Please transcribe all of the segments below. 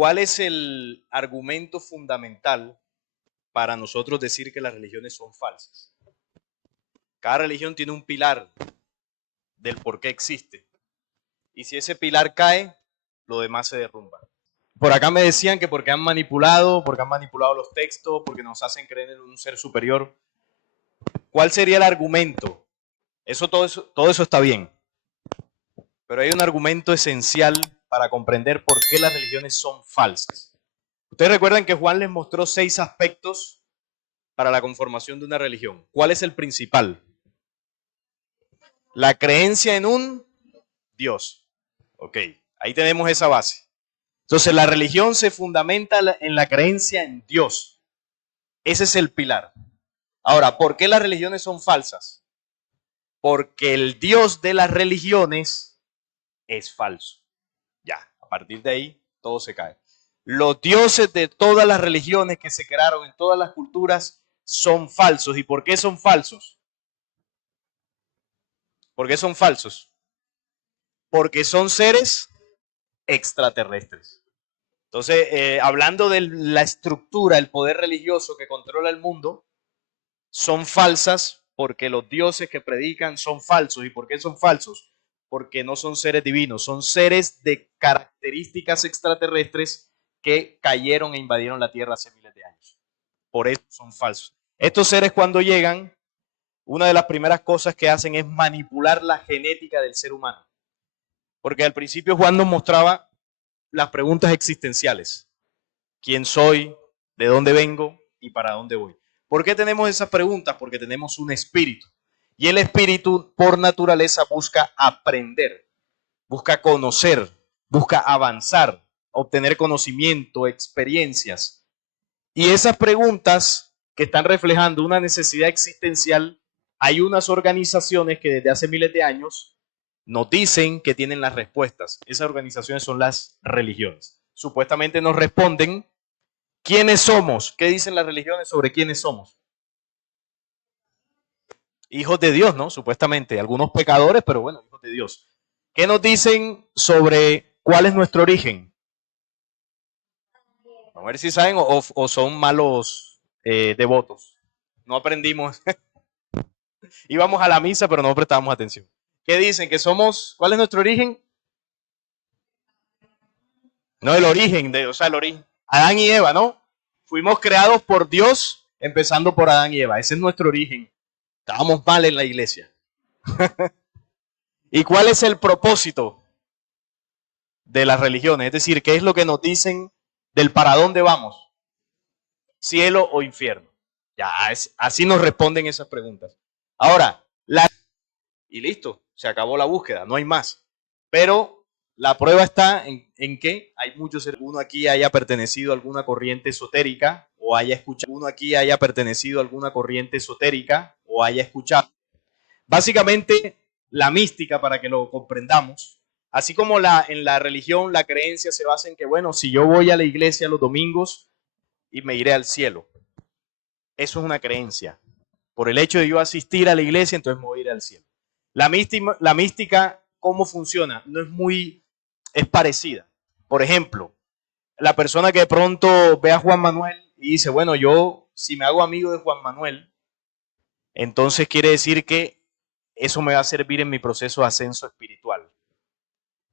¿Cuál es el argumento fundamental para nosotros decir que las religiones son falsas? Cada religión tiene un pilar del por qué existe. Y si ese pilar cae, lo demás se derrumba. Por acá me decían que porque han manipulado los textos, porque nos hacen creer en un ser superior. ¿Cuál sería el argumento? Todo eso está bien. Pero hay un argumento esencial para comprender por qué las religiones son falsas. Ustedes recuerdan que Juan les mostró 6 aspectos para la conformación de una religión. ¿Cuál es el principal? La creencia en un Dios. Ok, ahí tenemos esa base. Entonces la religión se fundamenta en la creencia en Dios. Ese es el pilar. Ahora, ¿por qué las religiones son falsas? Porque el Dios de las religiones es falso. Ya, a partir de ahí todo se cae. Los dioses de todas las religiones que se crearon en todas las culturas son falsos. ¿Y por qué son falsos? ¿Por qué son falsos? Porque son seres extraterrestres. Entonces, hablando de la estructura, el poder religioso que controla el mundo, son falsas porque los dioses que predican son falsos. ¿Y por qué son falsos? Porque no son seres divinos, son seres de características extraterrestres que cayeron e invadieron la Tierra hace miles de años. Por eso son falsos. Estos seres cuando llegan, una de las primeras cosas que hacen es manipular la genética del ser humano. Porque al principio Juan nos mostraba las preguntas existenciales. ¿Quién soy? ¿De dónde vengo? ¿Y para dónde voy? ¿Por qué tenemos esas preguntas? Porque tenemos un espíritu. Y el espíritu, por naturaleza, busca aprender, busca conocer, busca avanzar, obtener conocimiento, experiencias. Y esas preguntas que están reflejando una necesidad existencial, hay unas organizaciones que desde hace miles de años nos dicen que tienen las respuestas. Esas organizaciones son las religiones. Supuestamente nos responden quiénes somos. ¿Qué dicen las religiones sobre quiénes somos? Hijos de Dios, ¿no? Supuestamente. Algunos pecadores, pero bueno, hijos de Dios. ¿Qué nos dicen sobre cuál es nuestro origen? A ver si saben o son malos devotos. No aprendimos. Íbamos a la misa, pero no prestábamos atención. ¿Qué dicen? ¿Que somos? ¿Cuál es nuestro origen? No, el origen, o sea, el origen. Adán y Eva, ¿no? Fuimos creados por Dios, empezando por Adán y Eva. Ese es nuestro origen. Estábamos mal en la iglesia. ¿Y cuál es el propósito de las religiones? Es decir, ¿qué es lo que nos dicen del para dónde vamos? ¿Cielo o infierno? Ya, así nos responden esas preguntas. Ahora, y listo, se acabó la búsqueda, no hay más. Pero la prueba está en que hay muchos, uno aquí haya pertenecido a alguna corriente esotérica o haya escuchado, uno aquí haya pertenecido a alguna corriente esotérica o haya escuchado. Básicamente, la mística, para que lo comprendamos, así como en la religión, la creencia se basa en que, bueno, si yo voy a la iglesia los domingos y me iré al cielo. Eso es una creencia. Por el hecho de yo asistir a la iglesia, entonces me voy a ir al cielo. La mística, ¿cómo funciona? No es muy, es parecida. Por ejemplo, la persona que de pronto ve a Juan Manuel y dice, bueno, yo si me hago amigo de Juan Manuel, entonces quiere decir que eso me va a servir en mi proceso de ascenso espiritual.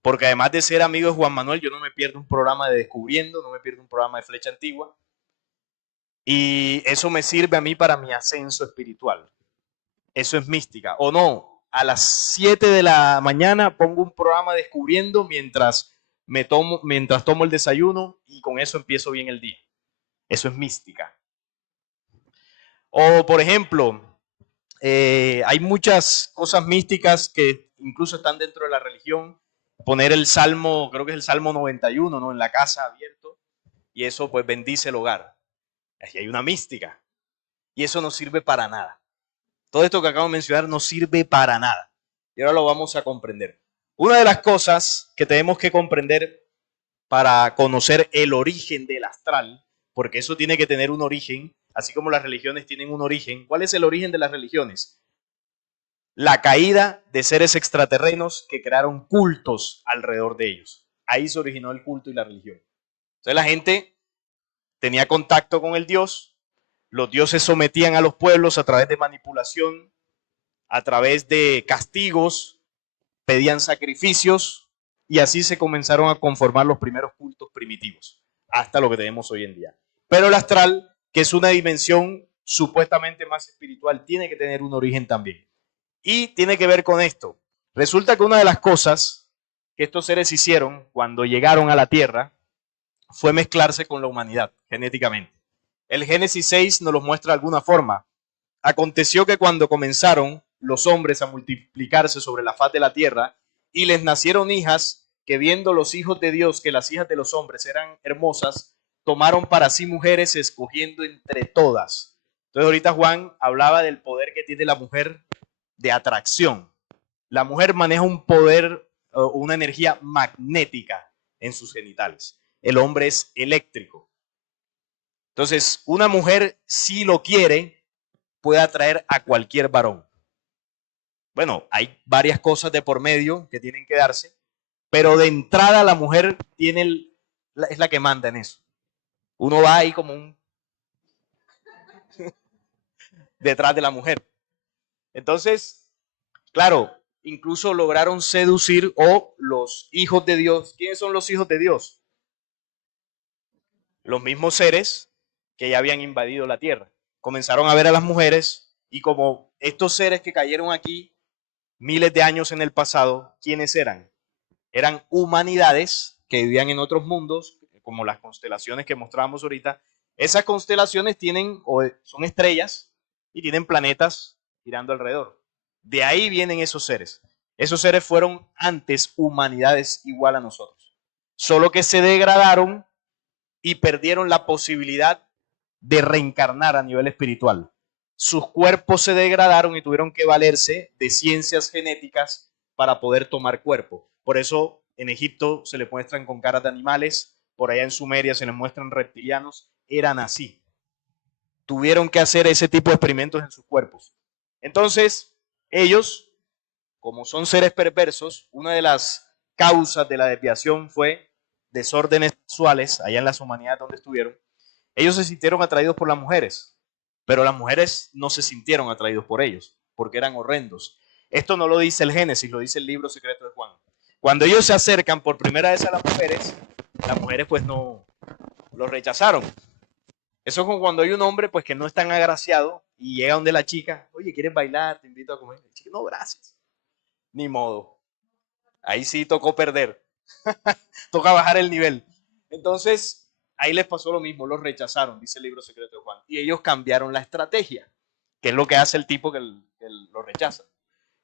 Porque además de ser amigo de Juan Manuel, yo no me pierdo un programa de Descubriendo, no me pierdo un programa de Flecha Antigua. Y eso me sirve a mí para mi ascenso espiritual. Eso es mística. O no, a las 7 de la mañana pongo un programa Descubriendo mientras tomo el desayuno y con eso empiezo bien el día. Eso es mística. O por ejemplo, hay muchas cosas místicas que incluso están dentro de la religión. Poner el salmo, creo que es el salmo 91, ¿no? En la casa abierto, y eso pues bendice el hogar. Aquí hay una mística. Y eso no sirve para nada. Todo esto que acabo de mencionar no sirve para nada. Y ahora lo vamos a comprender. Una de las cosas que tenemos que comprender para conocer el origen del astral, porque eso tiene que tener un origen, así como las religiones tienen un origen. ¿Cuál es el origen de las religiones? La caída de seres extraterrenos que crearon cultos alrededor de ellos. Ahí se originó el culto y la religión. O Entonces la gente tenía contacto con el Dios, los dioses sometían a los pueblos a través de manipulación, a través de castigos, pedían sacrificios y así se comenzaron a conformar los primeros cultos primitivos, hasta lo que tenemos hoy en día. Pero el astral, que es una dimensión supuestamente más espiritual, tiene que tener un origen también. Y tiene que ver con esto. Resulta que una de las cosas que estos seres hicieron cuando llegaron a la Tierra fue mezclarse con la humanidad genéticamente. El Génesis 6 nos lo muestra de alguna forma. Aconteció que cuando comenzaron los hombres a multiplicarse sobre la faz de la tierra y les nacieron hijas, que viendo los hijos de Dios que las hijas de los hombres eran hermosas, tomaron para sí mujeres escogiendo entre todas. Entonces ahorita Juan hablaba del poder que tiene la mujer de atracción. La mujer maneja un poder, una energía magnética en sus genitales. El hombre es eléctrico. Entonces, una mujer, si lo quiere, puede atraer a cualquier varón. Bueno, hay varias cosas de por medio que tienen que darse, pero de entrada la mujer es la que manda en eso. Uno va ahí como un detrás de la mujer. Entonces, claro, incluso lograron seducir o los hijos de Dios. ¿Quiénes son los hijos de Dios? Los mismos seres que ya habían invadido la tierra. Comenzaron a ver a las mujeres y como estos seres que cayeron aquí miles de años en el pasado, ¿quiénes eran? Eran humanidades que vivían en otros mundos, como las constelaciones que mostrábamos ahorita. Esas constelaciones tienen, o son estrellas y tienen planetas girando alrededor. De ahí vienen esos seres. Esos seres fueron antes humanidades igual a nosotros. Solo que se degradaron y perdieron la posibilidad de reencarnar a nivel espiritual. Sus cuerpos se degradaron y tuvieron que valerse de ciencias genéticas para poder tomar cuerpo. Por eso en Egipto se les muestran con caras de animales, por allá en Sumeria se les muestran reptilianos, eran así. Tuvieron que hacer ese tipo de experimentos en sus cuerpos. Entonces, ellos, como son seres perversos, una de las causas de la desviación fue desórdenes sexuales allá en las humanidades donde estuvieron. Ellos se sintieron atraídos por las mujeres, pero las mujeres no se sintieron atraídos por ellos, porque eran horrendos. Esto no lo dice el Génesis, lo dice el libro secreto de Juan. Cuando ellos se acercan por primera vez a las mujeres pues no lo rechazaron. Eso es como cuando hay un hombre pues que no es tan agraciado y llega donde la chica, oye, ¿quieres bailar? Te invito a comer. La chica, no, gracias. Ni modo. Ahí sí tocó perder. Toca bajar el nivel. Entonces, ahí les pasó lo mismo, los rechazaron, dice el libro secreto de Juan. Y ellos cambiaron la estrategia, que es lo que hace el tipo que lo rechaza.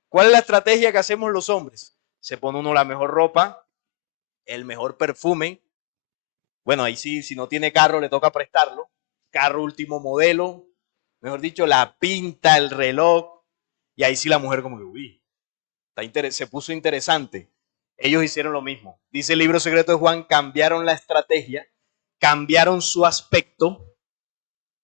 ¿Cuál es la estrategia que hacemos los hombres? Se pone uno la mejor ropa, el mejor perfume. Bueno, ahí sí, si no tiene carro, le toca prestarlo. Carro último modelo, mejor dicho, la pinta, el reloj. Y ahí sí la mujer como que, uy, se puso interesante. Ellos hicieron lo mismo. Dice el libro secreto de Juan, cambiaron la estrategia, cambiaron su aspecto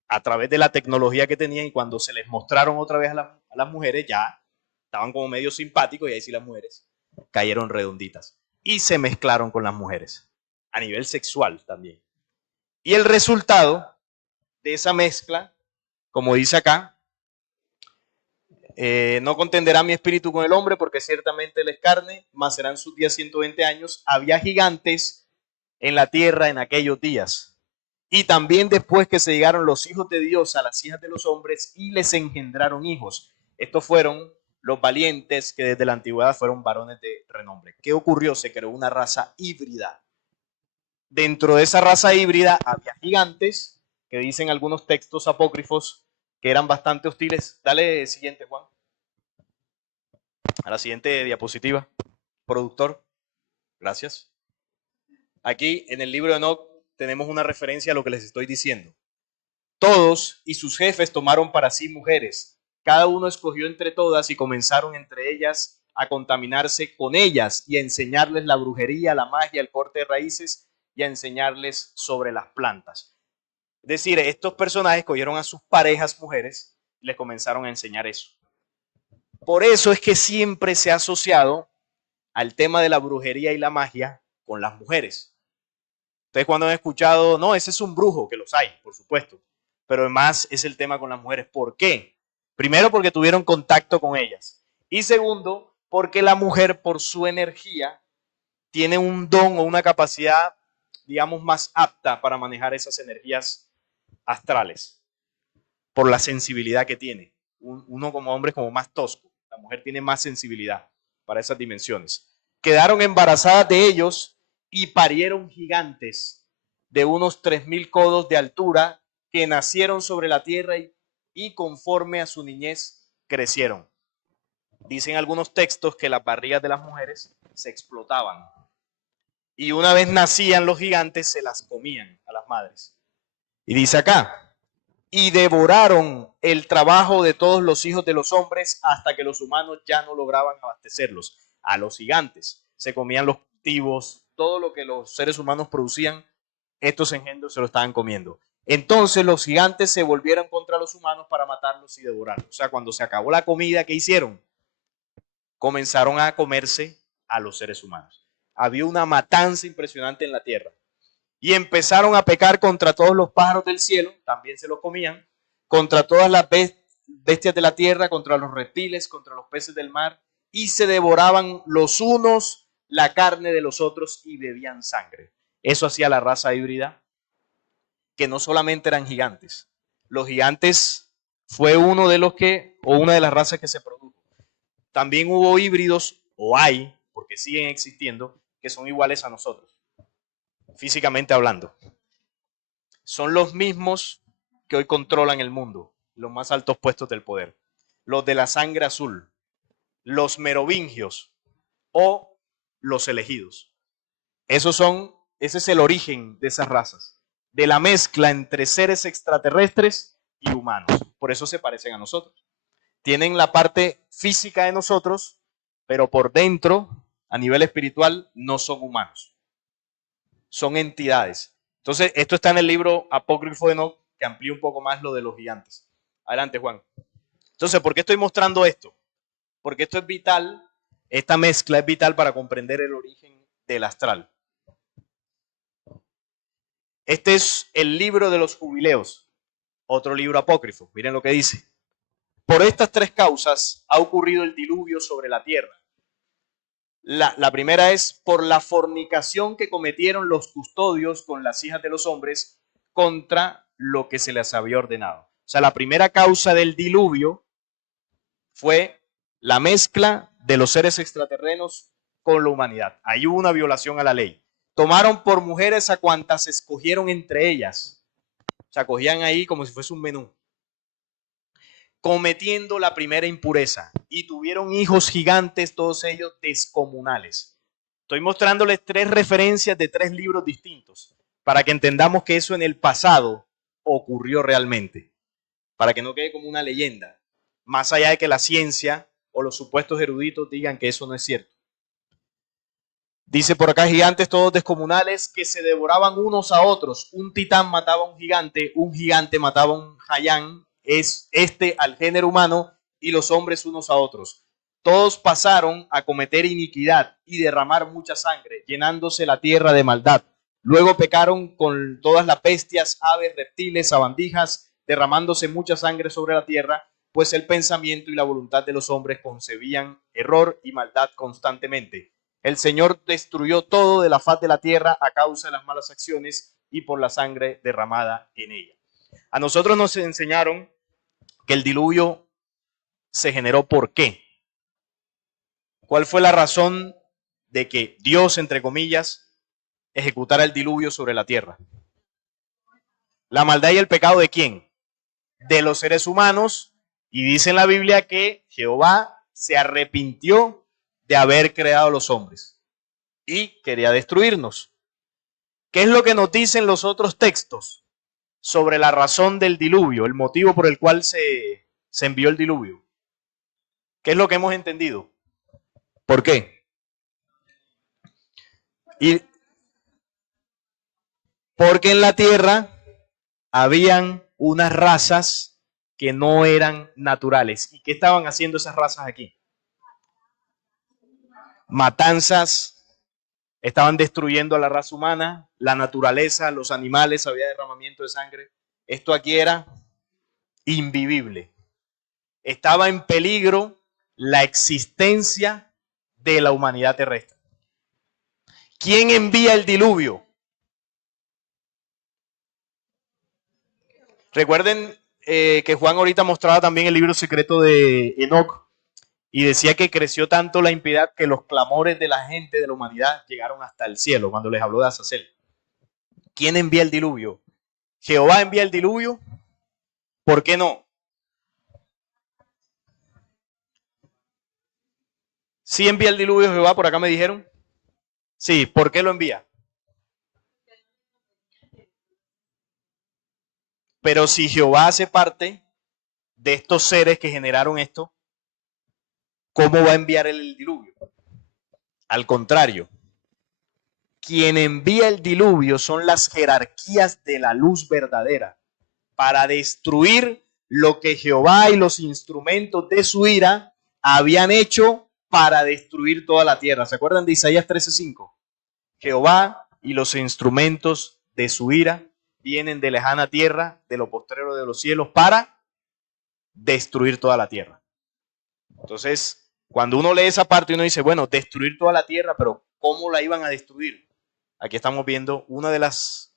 a través de la tecnología que tenían y cuando se les mostraron otra vez a las mujeres ya estaban como medio simpáticos y ahí sí las mujeres cayeron redonditas y se mezclaron con las mujeres a nivel sexual también. Y el resultado de esa mezcla, como dice acá, no contenderá mi espíritu con el hombre, porque ciertamente él es carne, mas serán sus días 120 años. Había gigantes en la tierra en aquellos días. Y también después que se llegaron los hijos de Dios a las hijas de los hombres y les engendraron hijos. Estos fueron los valientes que desde la antigüedad fueron varones de renombre. ¿Qué ocurrió? Se creó una raza híbrida. Dentro de esa raza híbrida había gigantes, que dicen algunos textos apócrifos que eran bastante hostiles. Dale siguiente, Juan. A la siguiente diapositiva. Productor, gracias. Aquí en el libro de Enoc tenemos una referencia a lo que les estoy diciendo. Todos y sus jefes tomaron para sí mujeres. Cada uno escogió entre todas y comenzaron entre ellas a contaminarse con ellas y a enseñarles la brujería, la magia, el corte de raíces y a enseñarles sobre las plantas. Es decir, estos personajes cogieron a sus parejas mujeres y les comenzaron a enseñar eso. Por eso es que siempre se ha asociado al tema de la brujería y la magia con las mujeres. Ustedes cuando han escuchado, no, ese es un brujo, que los hay, por supuesto, pero además es el tema con las mujeres. ¿Por qué? Primero, porque tuvieron contacto con ellas. Y segundo, porque la mujer, por su energía, tiene un don o una capacidad, digamos, más apta para manejar esas energías astrales, por la sensibilidad que tiene. Uno como hombre es como más tosco, la mujer tiene más sensibilidad para esas dimensiones. Quedaron embarazadas de ellos y parieron gigantes de unos 3000 codos de altura que nacieron sobre la tierra y conforme a su niñez crecieron. Dicen algunos textos que las barrigas de las mujeres se explotaban y una vez nacían los gigantes se las comían a las madres. Y dice acá, y devoraron el trabajo de todos los hijos de los hombres hasta que los humanos ya no lograban abastecerlos. A los gigantes se comían los cultivos, todo lo que los seres humanos producían, estos engendros se lo estaban comiendo. Entonces los gigantes se volvieron contra los humanos para matarlos y devorarlos. O sea, cuando se acabó la comida, ¿qué hicieron? Comenzaron a comerse a los seres humanos. Había una matanza impresionante en la tierra. Y empezaron a pecar contra todos los pájaros del cielo, también se los comían, contra todas las bestias de la tierra, contra los reptiles, contra los peces del mar, y se devoraban los unos la carne de los otros y bebían sangre. Eso hacía la raza híbrida, que no solamente eran gigantes. Los gigantes fue uno de los que, o una de las razas que se produjo. También hubo híbridos, o hay, porque siguen existiendo, que son iguales a nosotros, físicamente hablando. Son los mismos que hoy controlan el mundo, los más altos puestos del poder. Los de la sangre azul, los merovingios o los elegidos. Ese es el origen de esas razas, de la mezcla entre seres extraterrestres y humanos. Por eso se parecen a nosotros. Tienen la parte física de nosotros, pero por dentro, a nivel espiritual, no son humanos. Son entidades. Entonces, esto está en el libro apócrifo de Enoc, que amplía un poco más lo de los gigantes. Adelante, Juan. Entonces, ¿por qué estoy mostrando esto? Porque esto es vital, esta mezcla es vital para comprender el origen del astral. Este es el libro de los jubileos, otro libro apócrifo. Miren lo que dice. Por estas tres causas ha ocurrido el diluvio sobre la tierra. La primera es por la fornicación que cometieron los custodios con las hijas de los hombres contra lo que se les había ordenado. O sea, la primera causa del diluvio fue la mezcla de los seres extraterrenos con la humanidad. Ahí hubo una violación a la ley. Tomaron por mujeres a cuantas escogieron entre ellas. O sea, cogían ahí como si fuese un menú. Cometiendo la primera impureza y tuvieron hijos gigantes, todos ellos descomunales. Estoy mostrándoles tres referencias de tres libros distintos para que entendamos que eso en el pasado ocurrió realmente, para que no quede como una leyenda, más allá de que la ciencia o los supuestos eruditos digan que eso no es cierto. Dice por acá, gigantes todos descomunales que se devoraban unos a otros. Un titán mataba a un gigante mataba a un jayán, es al género humano y los hombres unos a otros. Todos pasaron a cometer iniquidad y derramar mucha sangre, llenándose la tierra de maldad. Luego pecaron con todas las bestias, aves, reptiles, sabandijas, derramándose mucha sangre sobre la tierra, pues el pensamiento y la voluntad de los hombres concebían error y maldad constantemente. El Señor destruyó todo de la faz de la tierra a causa de las malas acciones y por la sangre derramada en ella. A nosotros nos enseñaron que el diluvio se generó ¿por qué? ¿Cuál fue la razón de que Dios, entre comillas, ejecutara el diluvio sobre la tierra? ¿La maldad y el pecado de quién? De los seres humanos. Y dice en la Biblia que Jehová se arrepintió de haber creado a los hombres y quería destruirnos. ¿Qué es lo que nos dicen los otros textos sobre la razón del diluvio, el motivo por el cual se envió el diluvio? ¿Qué es lo que hemos entendido? ¿Por qué? Y porque en la tierra habían unas razas que no eran naturales. ¿Y qué estaban haciendo esas razas aquí? Matanzas, estaban destruyendo a la raza humana, la naturaleza, los animales, había derramamiento de sangre. Esto aquí era invivible. Estaba en peligro la existencia de la humanidad terrestre. ¿Quién envía el diluvio? Recuerden que Juan ahorita mostraba también el libro secreto de Enoc y decía que creció tanto la impiedad que los clamores de la gente, de la humanidad, llegaron hasta el cielo cuando les habló de Azazel. ¿Quién envía el diluvio? ¿Jehová envía el diluvio? ¿Por qué no? ¿Sí envía el diluvio Jehová? Por acá me dijeron. Sí, ¿por qué lo envía? Pero si Jehová hace parte de estos seres que generaron esto, ¿cómo va a enviar el diluvio? Al contrario, quien envía el diluvio son las jerarquías de la luz verdadera para destruir lo que Jehová y los instrumentos de su ira habían hecho para destruir toda la tierra. ¿Se acuerdan de Isaías 13:5? Jehová y los instrumentos de su ira vienen de lejana tierra, de lo postrero de los cielos, para destruir toda la tierra. Entonces, cuando uno lee esa parte, uno dice, bueno, destruir toda la tierra, pero ¿cómo la iban a destruir? Aquí estamos viendo una de las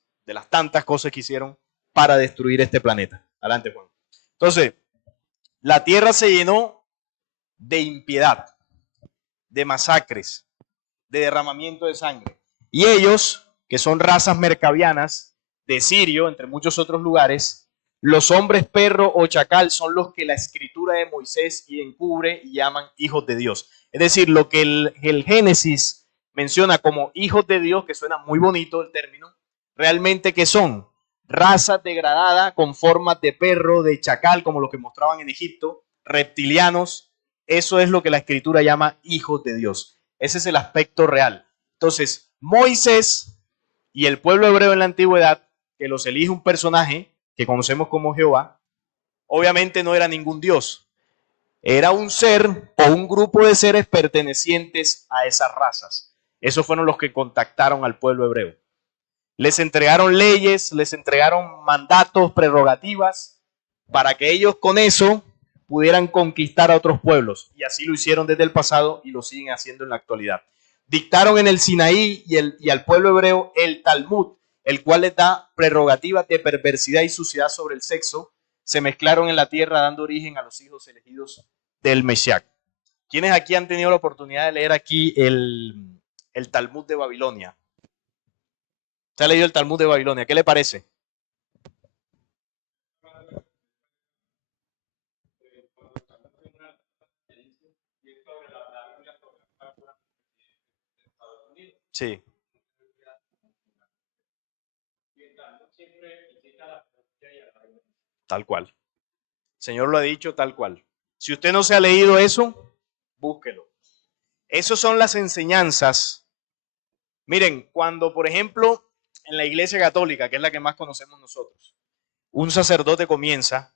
tantas cosas que hicieron para destruir este planeta. Adelante, Juan. Entonces, la tierra se llenó de impiedad, de masacres, de derramamiento de sangre. Y ellos, que son razas mercavianas de Sirio, entre muchos otros lugares, los hombres perro o chacal son los que la escritura de Moisés encubre y llaman hijos de Dios. Es decir, lo que el Génesis menciona como hijos de Dios, que suena muy bonito el término, realmente que son razas degradadas con formas de perro, de chacal, como los que mostraban en Egipto, reptilianos. Eso es lo que la escritura llama hijos de Dios. Ese es el aspecto real. Entonces, Moisés y el pueblo hebreo en la antigüedad, que los elige un personaje que conocemos como Jehová, obviamente no era ningún dios. Era un ser o un grupo de seres pertenecientes a esas razas. Esos fueron los que contactaron al pueblo hebreo. Les entregaron leyes, les entregaron mandatos, prerrogativas, para que ellos con eso pudieran conquistar a otros pueblos. Y así lo hicieron desde el pasado y lo siguen haciendo en la actualidad. Dictaron en el Sinaí y al pueblo hebreo el Talmud, el cual les da prerrogativas de perversidad y suciedad sobre el sexo. Se mezclaron en la tierra dando origen a los hijos elegidos del Mesías. ¿Quiénes aquí han tenido la oportunidad de leer aquí el Talmud de Babilonia? ¿Se ha leído el Talmud de Babilonia? ¿Qué le parece? Sí. Tal cual. El Señor lo ha dicho tal cual. Si usted no se ha leído eso, búsquelo. Esas son las enseñanzas. Miren, cuando, por ejemplo, en la Iglesia Católica, que es la que más conocemos nosotros, un sacerdote empieza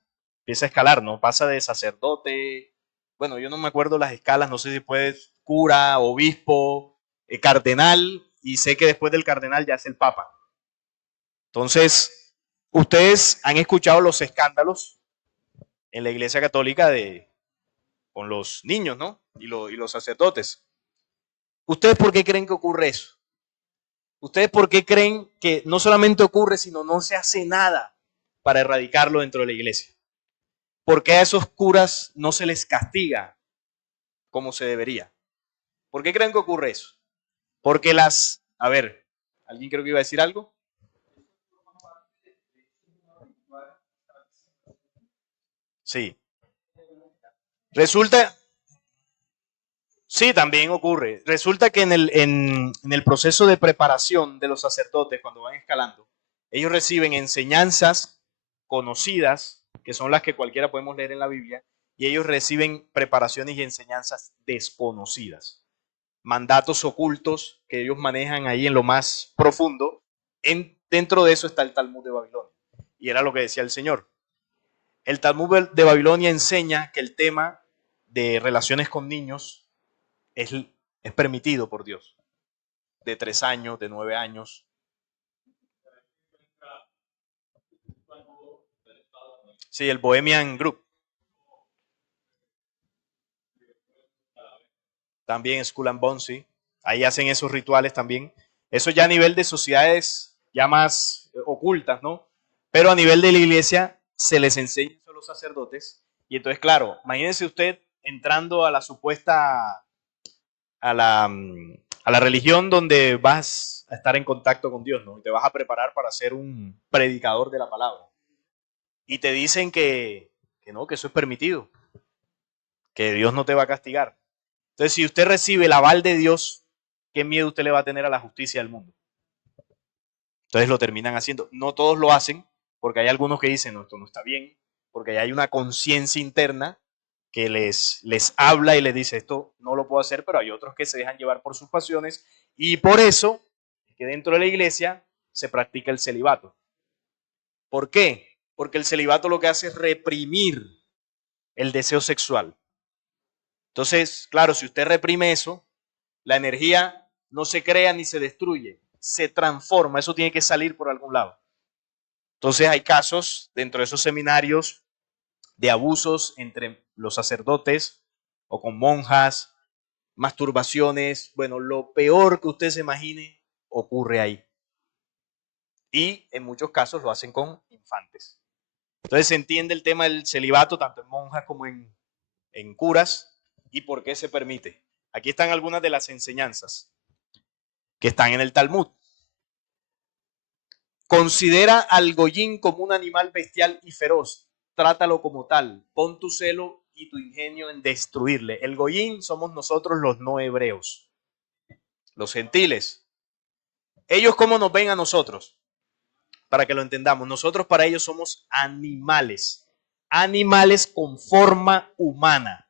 a escalar, ¿no? Pasa de sacerdote, bueno, yo no me acuerdo las escalas, no sé si puede cura, obispo, cardenal, y sé que después del cardenal ya es el papa. Entonces, ustedes han escuchado los escándalos en la Iglesia Católica con los niños, ¿no? Y los sacerdotes. ¿Ustedes por qué creen que ocurre eso? ¿Ustedes por qué creen que no solamente ocurre, sino no se hace nada para erradicarlo dentro de la iglesia? ¿Por qué a esos curas no se les castiga como se debería? ¿Por qué creen que ocurre eso? Porque a ver, ¿alguien creo que iba a decir algo? Sí. Resulta, sí, también ocurre. Resulta que en el proceso de preparación de los sacerdotes, cuando van escalando, ellos reciben enseñanzas conocidas, que son las que cualquiera podemos leer en la Biblia, y ellos reciben preparaciones y enseñanzas desconocidas, mandatos ocultos que ellos manejan ahí en lo más profundo. Dentro de eso está el Talmud de Babilonia. Y era lo que decía el Señor. El Talmud de Babilonia enseña que el tema de relaciones con niños es permitido por Dios. de 3 años, de 9 años. Sí, el Bohemian Group. También Skull and Bones, sí. Ahí hacen esos rituales también. Eso ya a nivel de sociedades ya más ocultas, ¿no? Pero a nivel de la iglesia se les enseña a los sacerdotes. Y entonces, claro, imagínense usted entrando a la supuesta, a la religión donde vas a estar en contacto con Dios, ¿no? Y te vas a preparar para ser un predicador de la palabra. Y te dicen que no, que eso es permitido, que Dios no te va a castigar. Entonces, si usted recibe el aval de Dios, ¿qué miedo usted le va a tener a la justicia del mundo? Entonces lo terminan haciendo. No todos lo hacen, porque hay algunos que dicen, no, esto no está bien, porque hay una conciencia interna que les habla y les dice, esto no lo puedo hacer, pero hay otros que se dejan llevar por sus pasiones y por eso que dentro de la iglesia se practica el celibato. ¿Por qué? Porque el celibato lo que hace es reprimir el deseo sexual. Entonces, claro, si usted reprime eso, la energía no se crea ni se destruye, se transforma, eso tiene que salir por algún lado. Entonces hay casos dentro de esos seminarios de abusos entre los sacerdotes o con monjas, masturbaciones, bueno, lo peor que usted se imagine ocurre ahí. Y en muchos casos lo hacen con infantes. Entonces se entiende el tema del celibato tanto en monjas como en curas y por qué se permite. Aquí están algunas de las enseñanzas que están en el Talmud. Considera al Goyín como un animal bestial y feroz. Trátalo como tal. Pon tu celo y tu ingenio en destruirle. El Goyín somos nosotros los no hebreos, los gentiles. ¿Ellos cómo nos ven a nosotros? Para que lo entendamos. Nosotros para ellos somos animales. Animales con forma humana.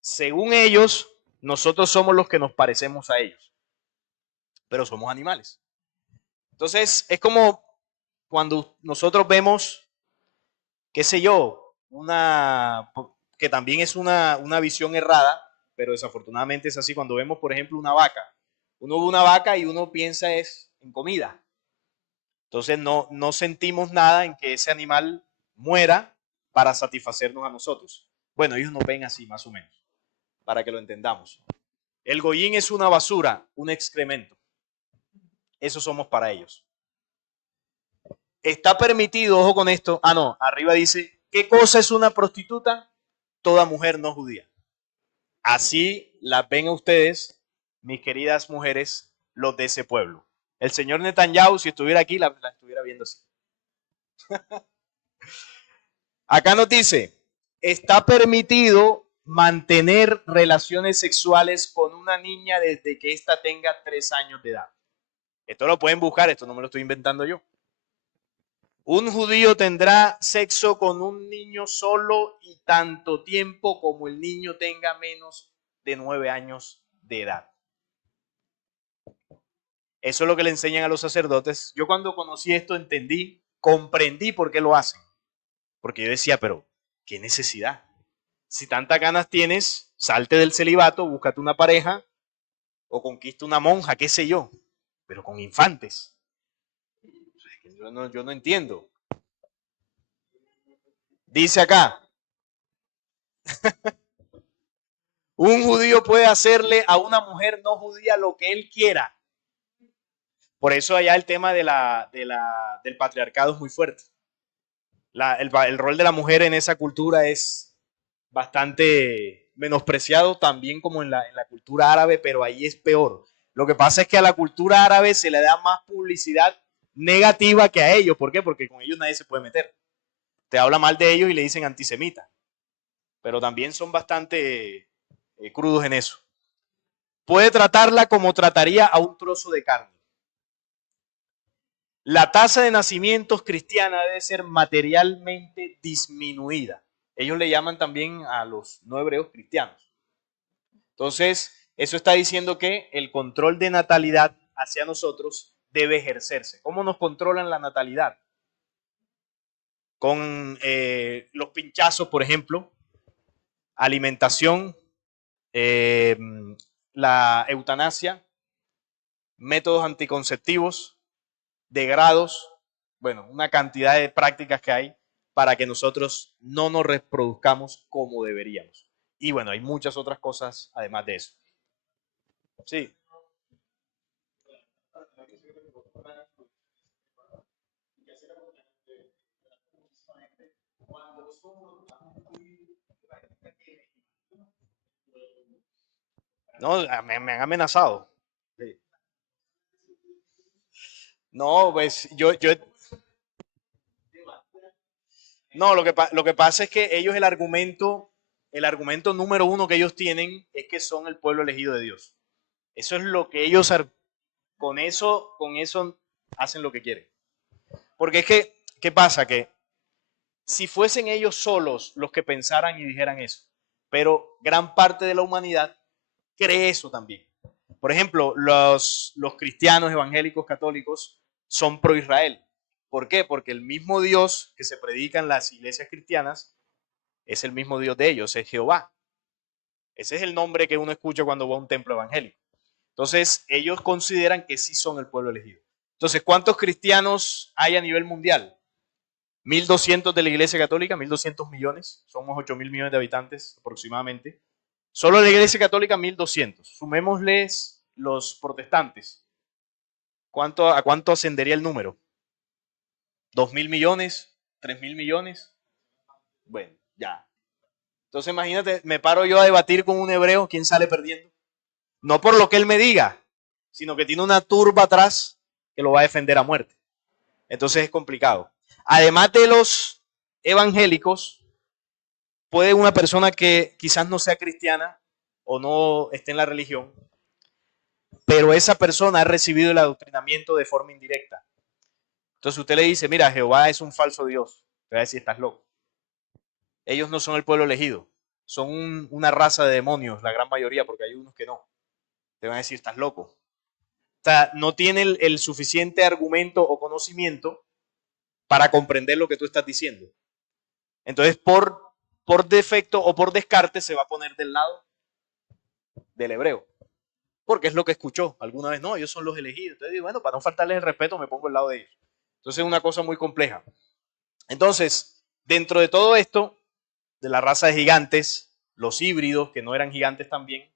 Según ellos, nosotros somos los que nos parecemos a ellos. Pero somos animales. Entonces, es como cuando nosotros vemos, qué sé yo, que también es una visión errada, pero desafortunadamente es así. Cuando vemos, por ejemplo, una vaca, uno ve una vaca y uno piensa es en comida. Entonces no sentimos nada en que ese animal muera para satisfacernos a nosotros. Bueno, ellos nos ven así, más o menos, para que lo entendamos. El goyín es una basura, un excremento. Eso somos para ellos. Está permitido, ojo con esto. Ah, no, arriba dice, ¿qué cosa es una prostituta? Toda mujer no judía. Así las ven a ustedes, mis queridas mujeres, los de ese pueblo. El señor Netanyahu, si estuviera aquí, la estuviera viendo así. Acá nos dice, está permitido mantener relaciones sexuales con una niña desde que ésta tenga 3 años de edad. Esto lo pueden buscar, esto no me lo estoy inventando yo. Un judío tendrá sexo con un niño solo y tanto tiempo como el niño tenga menos de 9 años de edad. Eso es lo que le enseñan a los sacerdotes. Yo cuando conocí esto entendí, comprendí por qué lo hacen. Porque yo decía, pero ¿qué necesidad? Si tantas ganas tienes, salte del celibato, búscate una pareja o conquista una monja, qué sé yo, pero con infantes. Yo no entiendo. Dice acá, un judío puede hacerle a una mujer no judía lo que él quiera. Por eso allá el tema del patriarcado es muy fuerte. El rol de la mujer en esa cultura es bastante menospreciado, también como en la cultura árabe, pero ahí es peor. Lo que pasa es que a la cultura árabe se le da más publicidad negativa que a ellos. ¿Por qué? Porque con ellos nadie se puede meter. Te habla mal de ellos y le dicen antisemita. Pero también son bastante crudos en eso. Puede tratarla como trataría a un trozo de carne. La tasa de nacimientos cristiana debe ser materialmente disminuida. Ellos le llaman también a los no hebreos cristianos. Entonces, eso está diciendo que el control de natalidad hacia nosotros debe ejercerse. ¿Cómo nos controlan la natalidad? Con los pinchazos, por ejemplo, alimentación, la eutanasia, métodos anticonceptivos, degrados, bueno, una cantidad de prácticas que hay para que nosotros no nos reproduzcamos como deberíamos. Y bueno, hay muchas otras cosas además de eso. Sí. No, me han amenazado. Sí. No, pues no, lo que pasa es que ellos el argumento número uno que ellos tienen es que son el pueblo elegido de Dios. Eso es lo que ellos, con eso hacen lo que quieren. Porque es que, ¿qué pasa? Que si fuesen ellos solos los que pensaran y dijeran eso, pero gran parte de la humanidad cree eso también. Por ejemplo, los cristianos evangélicos católicos son pro Israel. ¿Por qué? Porque el mismo Dios que se predica en las iglesias cristianas es el mismo Dios de ellos, es Jehová. Ese es el nombre que uno escucha cuando va a un templo evangélico. Entonces, ellos consideran que sí son el pueblo elegido. Entonces, ¿cuántos cristianos hay a nivel mundial? 1.200 de la Iglesia Católica, 1.200 millones, somos 8.000 millones de habitantes aproximadamente. Solo la Iglesia Católica 1.200. Sumémosles los protestantes. ¿A cuánto ascendería el número? ¿2.000 millones? ¿3.000 millones? Bueno, ya. Entonces imagínate, me paro yo a debatir con un hebreo, ¿quién sale perdiendo? No por lo que él me diga, sino que tiene una turba atrás que lo va a defender a muerte. Entonces es complicado. Además de los evangélicos, puede una persona que quizás no sea cristiana o no esté en la religión, pero esa persona ha recibido el adoctrinamiento de forma indirecta. Entonces usted le dice, mira, Jehová es un falso Dios. Te va a decir, estás loco. Ellos no son el pueblo elegido. Son una raza de demonios, la gran mayoría, porque hay unos que no. Te van a decir, estás loco. O sea, no tiene el suficiente argumento o conocimiento para comprender lo que tú estás diciendo. Entonces, por defecto o por descarte, se va a poner del lado del hebreo. Porque es lo que escuchó alguna vez. No, ellos son los elegidos. Entonces, digo, bueno, para no faltarles el respeto, me pongo al lado de ellos. Entonces, es una cosa muy compleja. Entonces, dentro de todo esto, de la raza de gigantes, los híbridos, que no eran gigantes también,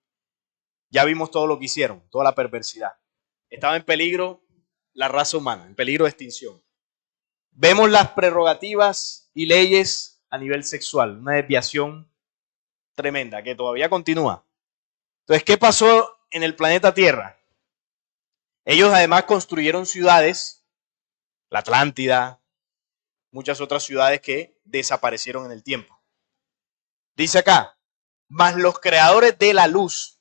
ya vimos todo lo que hicieron, toda la perversidad. Estaba en peligro la raza humana, en peligro de extinción. Vemos las prerrogativas y leyes a nivel sexual, una desviación tremenda que todavía continúa. Entonces, ¿qué pasó en el planeta Tierra? Ellos además construyeron ciudades, la Atlántida, muchas otras ciudades que desaparecieron en el tiempo. Dice acá, más los creadores de la luz.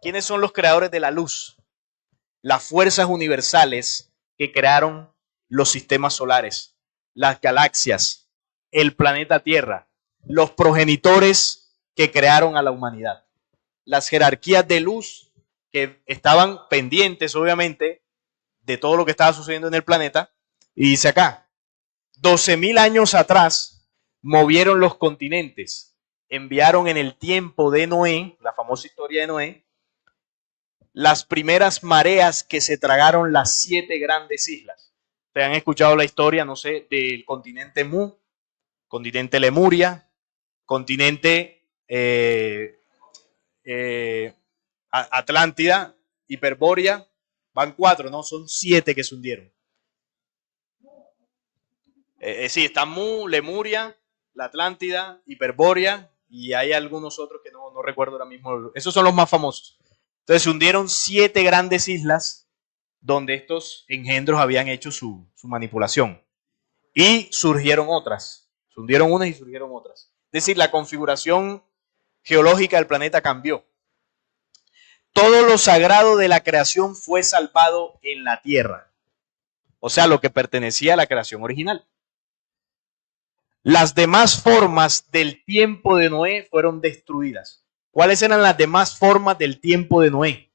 ¿Quiénes son los creadores de la luz? Las fuerzas universales que crearon los sistemas solares, las galaxias, el planeta Tierra, los progenitores que crearon a la humanidad, las jerarquías de luz que estaban pendientes, obviamente, de todo lo que estaba sucediendo en el planeta. Y dice acá, 12.000 años atrás movieron los continentes, enviaron en el tiempo de Noé, la famosa historia de Noé, las primeras mareas que se tragaron las 7 grandes islas. ¿Te han escuchado la historia, no sé, del continente Mu, continente Lemuria, continente Atlántida, Hiperbórea? Van 4, ¿no? Son 7 que se hundieron. Sí, está Mu, Lemuria, la Atlántida, Hiperbórea y hay algunos otros que no recuerdo ahora mismo. Esos son los más famosos. Entonces se hundieron 7 grandes islas donde estos engendros habían hecho su manipulación. Y surgieron otras. Se hundieron unas y surgieron otras. Es decir, la configuración geológica del planeta cambió. Todo lo sagrado de la creación fue salvado en la tierra. O sea, lo que pertenecía a la creación original. Las demás formas del tiempo de Noé fueron destruidas. ¿Cuáles eran las demás formas del tiempo de Noé?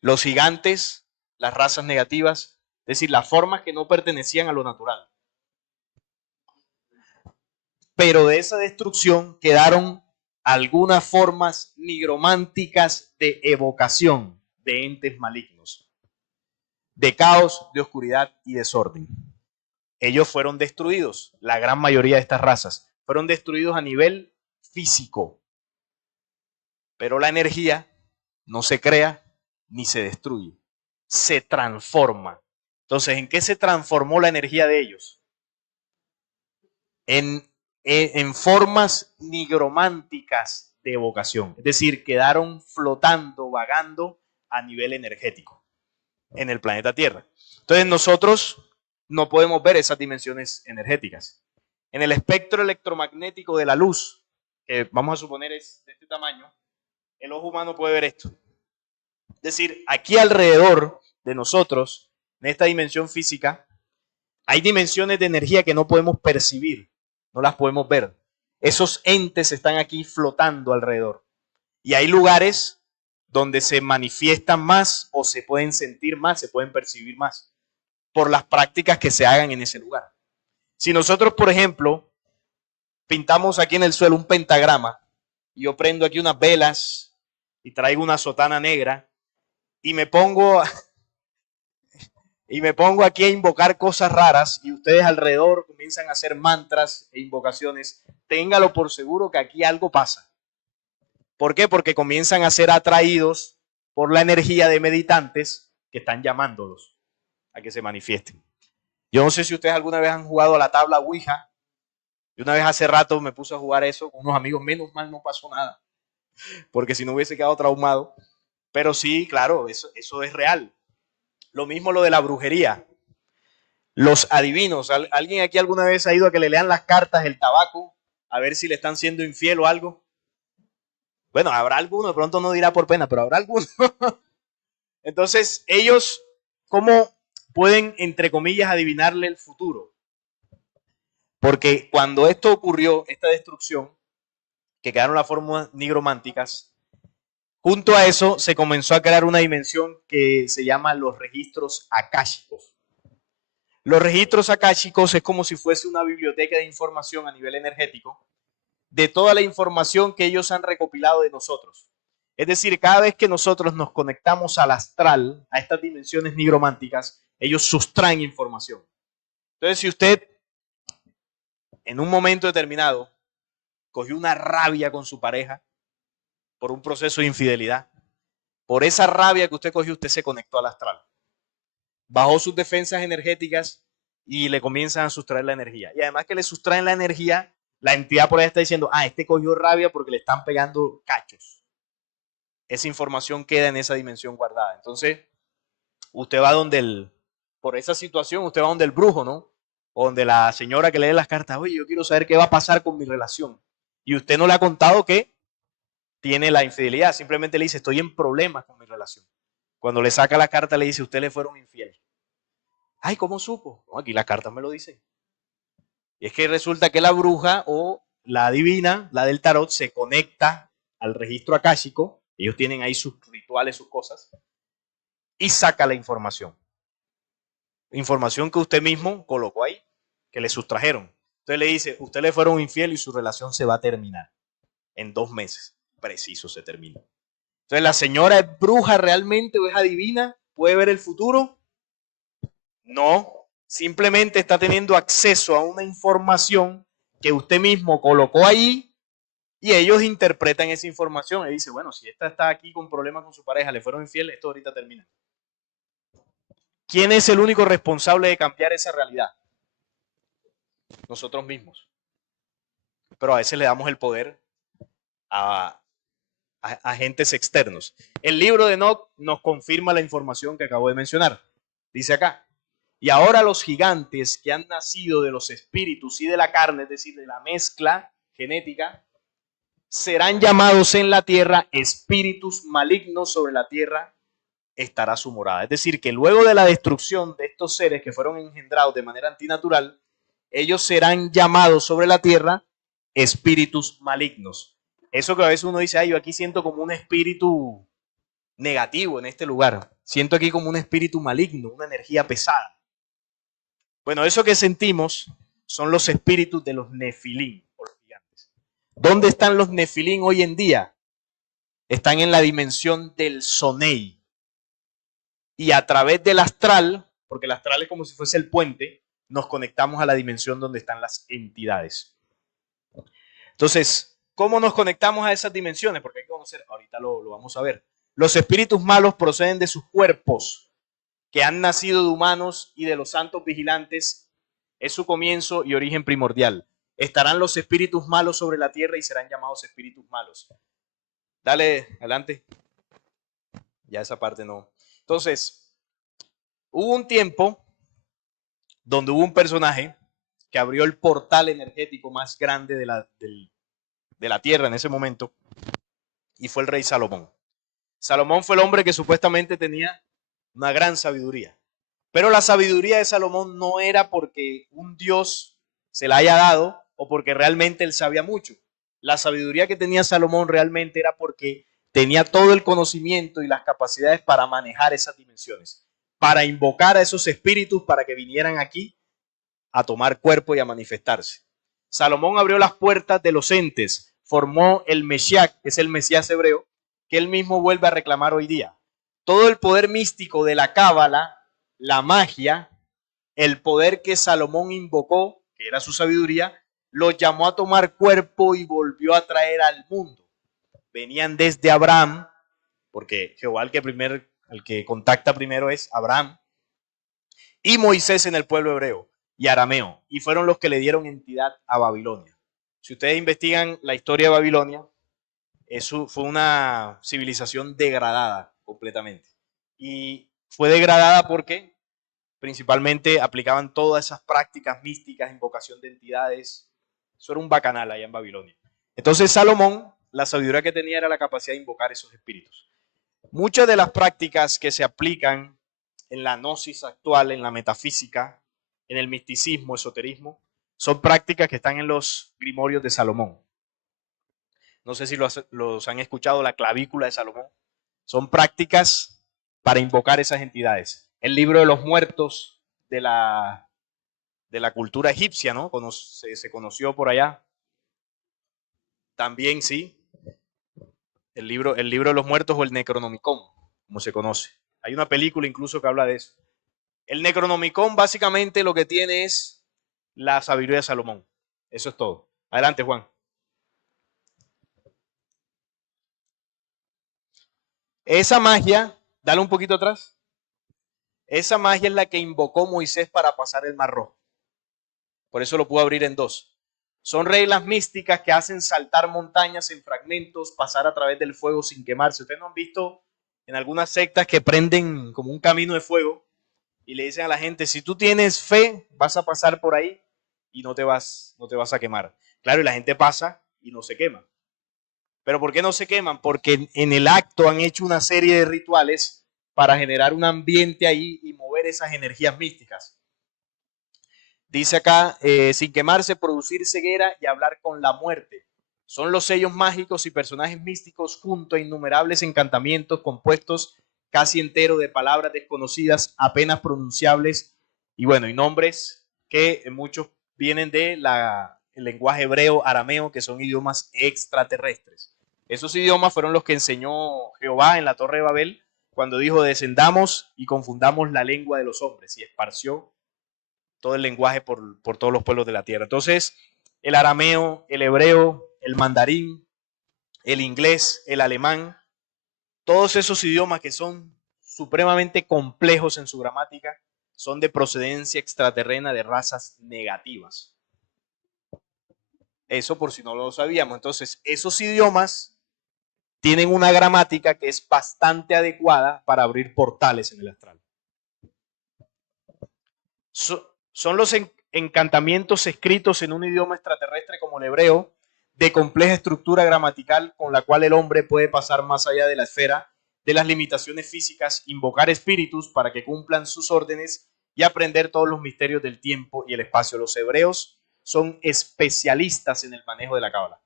Los gigantes, las razas negativas, es decir, las formas que no pertenecían a lo natural. Pero de esa destrucción quedaron algunas formas nigrománticas de evocación de entes malignos, de caos, de oscuridad y desorden. Ellos fueron destruidos, la gran mayoría de estas razas fueron destruidos a nivel físico, pero la energía no se crea ni se destruye, se transforma. Entonces, ¿en qué se transformó la energía de ellos? En formas nigrománticas de evocación, es decir, quedaron flotando, vagando a nivel energético en el planeta Tierra. Entonces nosotros no podemos ver esas dimensiones energéticas. En el espectro electromagnético de la luz, que vamos a suponer es de este tamaño, el ojo humano puede ver esto. Es decir, aquí alrededor de nosotros, en esta dimensión física, hay dimensiones de energía que no podemos percibir, no las podemos ver. Esos entes están aquí flotando alrededor. Y hay lugares donde se manifiestan más o se pueden sentir más, se pueden percibir más por las prácticas que se hagan en ese lugar. Si nosotros, por ejemplo, pintamos aquí en el suelo un pentagrama y yo prendo aquí unas velas y traigo una sotana negra y me pongo aquí a invocar cosas raras y ustedes alrededor comienzan a hacer mantras e invocaciones, téngalo por seguro que aquí algo pasa. ¿Por qué? Porque comienzan a ser atraídos por la energía de meditantes que están llamándolos a que se manifiesten. Yo no sé si ustedes alguna vez han jugado a la tabla Ouija. Yo una vez hace rato me puse a jugar eso con unos amigos, menos mal no pasó nada, porque si no hubiese quedado traumado. Pero sí, claro, eso es real. Lo mismo lo de la brujería. Los adivinos. ¿Alguien aquí alguna vez ha ido a que le lean las cartas, el tabaco, a ver si le están siendo infiel o algo? Bueno, habrá alguno, de pronto no dirá por pena, pero habrá alguno. Entonces, ellos, ¿cómo pueden, entre comillas, adivinarle el futuro? Porque cuando esto ocurrió, esta destrucción, que quedaron las formas nigrománticas, junto a eso se comenzó a crear una dimensión que se llama los registros akáshicos. Los registros akáshicos es como si fuese una biblioteca de información a nivel energético de toda la información que ellos han recopilado de nosotros. Es decir, cada vez que nosotros nos conectamos al astral, a estas dimensiones nigrománticas, ellos sustraen información. Entonces, si usted en un momento determinado cogió una rabia con su pareja por un proceso de infidelidad, por esa rabia que usted cogió, usted se conectó al astral. Bajó sus defensas energéticas y le comienzan a sustraer la energía. Y además que le sustraen la energía, la entidad por ahí está diciendo, este cogió rabia porque le están pegando cachos. Esa información queda en esa dimensión guardada. Entonces, usted va por esa situación, usted va donde el brujo, ¿no? O donde la señora que lee las cartas, oye, yo quiero saber qué va a pasar con mi relación. Y usted no le ha contado que tiene la infidelidad, simplemente le dice, estoy en problemas con mi relación. Cuando le saca la carta le dice, usted le fueron infiel. Ay, ¿cómo supo? No, aquí las cartas me lo dicen. Y es que resulta que la bruja o la adivina, la del tarot, se conecta al registro akáshico, ellos tienen ahí sus rituales, sus cosas, y saca la información. Información que usted mismo colocó ahí, que le sustrajeron. Entonces le dice, usted le fueron infiel y su relación se va a terminar en 2 meses. Preciso se termina. Entonces, ¿la señora es bruja realmente o es adivina? ¿Puede ver el futuro? No. Simplemente está teniendo acceso a una información que usted mismo colocó ahí y ellos interpretan esa información y dicen, bueno, si esta está aquí con problemas con su pareja, le fueron infiel, esto ahorita termina. ¿Quién es el único responsable de cambiar esa realidad? Nosotros mismos. Pero a veces le damos el poder a agentes externos. El libro de Enoch nos confirma la información que acabo de mencionar. Dice acá, y ahora los gigantes que han nacido de los espíritus y de la carne, es decir, de la mezcla genética, serán llamados en la tierra espíritus malignos, sobre la tierra estará su morada. Es decir, que luego de la destrucción de estos seres que fueron engendrados de manera antinatural, ellos serán llamados sobre la tierra espíritus malignos. Eso que a veces uno dice, yo aquí siento como un espíritu negativo en este lugar. Siento aquí como un espíritu maligno, una energía pesada. Bueno, eso que sentimos son los espíritus de los nefilín, o los gigantes. ¿Dónde están los nefilín hoy en día? Están en la dimensión del sonei. y a través del astral, porque el astral es como si fuese el puente, nos conectamos a la dimensión donde están las entidades. Entonces, ¿cómo nos conectamos a esas dimensiones? Porque hay que conocer, ahorita lo vamos a ver. Los espíritus malos proceden de sus cuerpos, que han nacido de humanos y de los santos vigilantes. Es su comienzo y origen primordial. Estarán los espíritus malos sobre la tierra y serán llamados espíritus malos. Dale, adelante. Ya esa parte no. Entonces, hubo un tiempo donde hubo un personaje que abrió el portal energético más grande de la tierra en ese momento, y fue el rey Salomón. Salomón fue el hombre que supuestamente tenía una gran sabiduría. Pero la sabiduría de Salomón no era porque un Dios se la haya dado o porque realmente él sabía mucho. La sabiduría que tenía Salomón realmente era porque tenía todo el conocimiento y las capacidades para manejar esas dimensiones, para invocar a esos espíritus para que vinieran aquí a tomar cuerpo y a manifestarse. Salomón abrió las puertas de los entes, formó el Mesías, que es el Mesías hebreo, que él mismo vuelve a reclamar hoy día. Todo el poder místico de la cábala, la magia, el poder que Salomón invocó, que era su sabiduría, los llamó a tomar cuerpo y volvió a traer al mundo. Venían desde Abraham, porque Jehová el que contacta primero es Abraham, y Moisés en el pueblo hebreo y arameo, y fueron los que le dieron entidad a Babilonia. Si ustedes investigan la historia de Babilonia, eso fue una civilización degradada completamente. Y fue degradada porque principalmente aplicaban todas esas prácticas místicas, invocación de entidades. Eso era un bacanal allá en Babilonia. Entonces Salomón, la sabiduría que tenía era la capacidad de invocar esos espíritus. Muchas de las prácticas que se aplican en la gnosis actual, en la metafísica, en el misticismo, esoterismo, son prácticas que están en los grimorios de Salomón. No sé si los han escuchado, la clavícula de Salomón. Son prácticas para invocar esas entidades. El libro de los muertos de la cultura egipcia, ¿no? Se conoció por allá. También, sí, el libro de los muertos o el Necronomicon, como se conoce. Hay una película incluso que habla de eso. El Necronomicon básicamente lo que tiene es la sabiduría de Salomón. Eso es todo. Adelante, Juan. Esa magia, dale un poquito atrás. Esa magia es la que invocó Moisés para pasar el Mar Rojo. Por eso lo pudo abrir en dos. Son reglas místicas que hacen saltar montañas en fragmentos, pasar a través del fuego sin quemarse. Ustedes no han visto en algunas sectas que prenden como un camino de fuego y le dicen a la gente, si tú tienes fe, vas a pasar por ahí y no te vas a quemar. Claro, y la gente pasa y no se quema. ¿Pero por qué no se queman? Porque en el acto han hecho una serie de rituales para generar un ambiente ahí y mover esas energías místicas. Dice acá, sin quemarse, producir ceguera y hablar con la muerte. Son los sellos mágicos y personajes místicos junto a innumerables encantamientos compuestos casi entero de palabras desconocidas, apenas pronunciables, y bueno, y nombres que muchos vienen de el lenguaje hebreo, arameo, que son idiomas extraterrestres. Esos idiomas fueron los que enseñó Jehová en la Torre de Babel cuando dijo, descendamos y confundamos la lengua de los hombres, y esparció todo el lenguaje por todos los pueblos de la tierra. Entonces, el arameo, el hebreo, el mandarín, el inglés, el alemán, todos esos idiomas que son supremamente complejos en su gramática, son de procedencia extraterrena de razas negativas. Eso por si no lo sabíamos. Entonces, esos idiomas tienen una gramática que es bastante adecuada para abrir portales en el astral. Son los encantamientos escritos en un idioma extraterrestre como el hebreo, de compleja estructura gramatical con la cual el hombre puede pasar más allá de la esfera de las limitaciones físicas, invocar espíritus para que cumplan sus órdenes y aprender todos los misterios del tiempo y el espacio. Los hebreos son especialistas en el manejo de la cábala.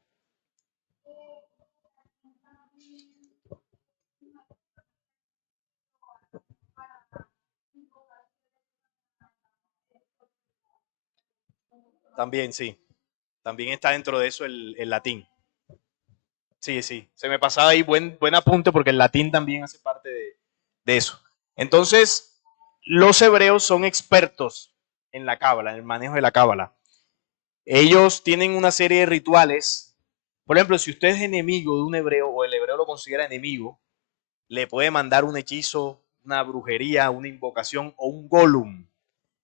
También, sí. También está dentro de eso el latín. Sí, sí. Se me pasaba ahí buen apunte porque el latín también hace parte de eso. Entonces, los hebreos son expertos en la cábala, en el manejo de la cábala. Ellos tienen una serie de rituales. Por ejemplo, si usted es enemigo de un hebreo o el hebreo lo considera enemigo, le puede mandar un hechizo, una brujería, una invocación o un golem.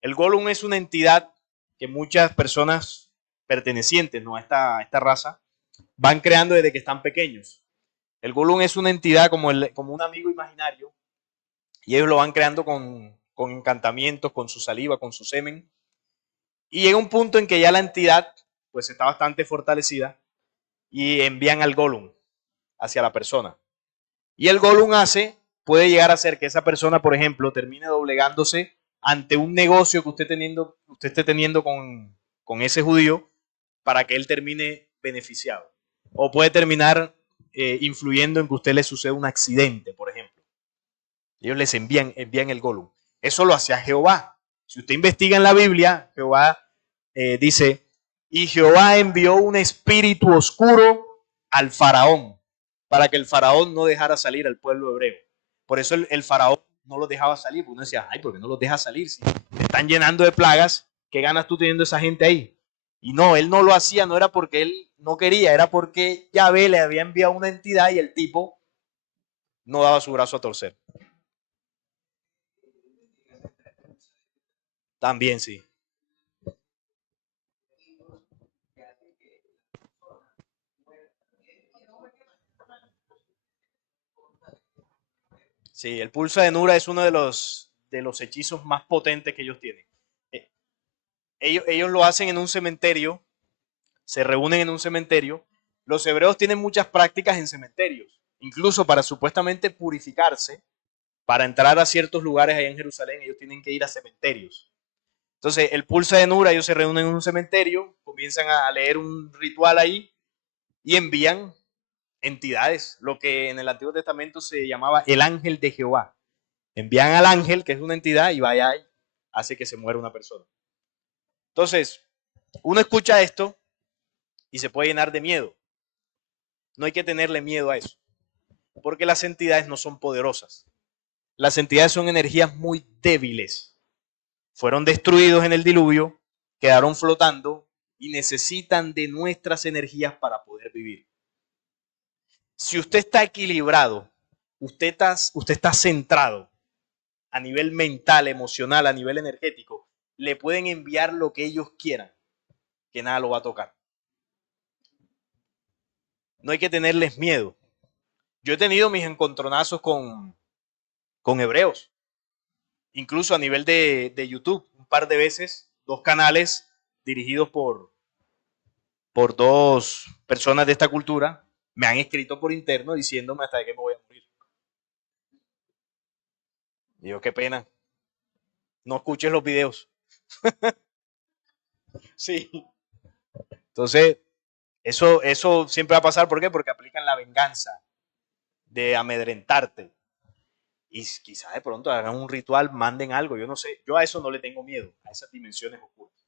El golem es una entidad que muchas personas pertenecientes, ¿no?, a esta raza van creando desde que están pequeños. El golem es una entidad como un amigo imaginario y ellos lo van creando con encantamientos, con su saliva, con su semen. Y llega un punto en que ya la entidad pues está bastante fortalecida y envían al golem hacia la persona. Y el golem puede llegar a hacer que esa persona, por ejemplo, termine doblegándose ante un negocio que usted esté teniendo con ese judío para que él termine beneficiado. O puede terminar influyendo en que a usted le suceda un accidente, por ejemplo. Ellos les envían el golem. Eso lo hacía Jehová. Si usted investiga en la Biblia, Jehová dice, y Jehová envió un espíritu oscuro al faraón para que el faraón no dejara salir al pueblo hebreo. Por eso el faraón no los dejaba salir, porque uno decía, ay, ¿por qué no los deja salir? Si te están llenando de plagas, ¿qué ganas tú teniendo esa gente ahí? Y no, él no lo hacía, no era porque él no quería, era porque Yahvé le había enviado una entidad y el tipo no daba su brazo a torcer. También sí. Sí, el pulso de Nura es uno de los hechizos más potentes que ellos tienen. Eh, ellos lo hacen en un cementerio, se reúnen en un cementerio. Los hebreos tienen muchas prácticas en cementerios, incluso para supuestamente purificarse, para entrar a ciertos lugares allá en Jerusalén, ellos tienen que ir a cementerios. Entonces, el pulso de Nura, ellos se reúnen en un cementerio, comienzan a leer un ritual ahí y envían entidades, lo que en el Antiguo Testamento se llamaba el ángel de Jehová. Envían al ángel, que es una entidad, y vaya y hace que se muera una persona. Entonces, uno escucha esto y se puede llenar de miedo. No hay que tenerle miedo a eso, porque las entidades no son poderosas. Las entidades son energías muy débiles. Fueron destruidos en el diluvio, quedaron flotando y necesitan de nuestras energías para poder vivir. Si usted está equilibrado, usted está centrado a nivel mental, emocional, a nivel energético, le pueden enviar lo que ellos quieran, que nada lo va a tocar. No hay que tenerles miedo. Yo he tenido mis encontronazos con hebreos, incluso a nivel de YouTube, un par de veces, 2 canales dirigidos por 2 personas de esta cultura, me han escrito por interno diciéndome hasta de que me voy a morir. Y yo, qué pena, no escuches los videos. Sí. Entonces, eso siempre va a pasar. ¿Por qué? Porque aplican la venganza de amedrentarte. Y quizás de pronto hagan un ritual, manden algo, yo no sé. Yo a eso no le tengo miedo, a esas dimensiones ocultas.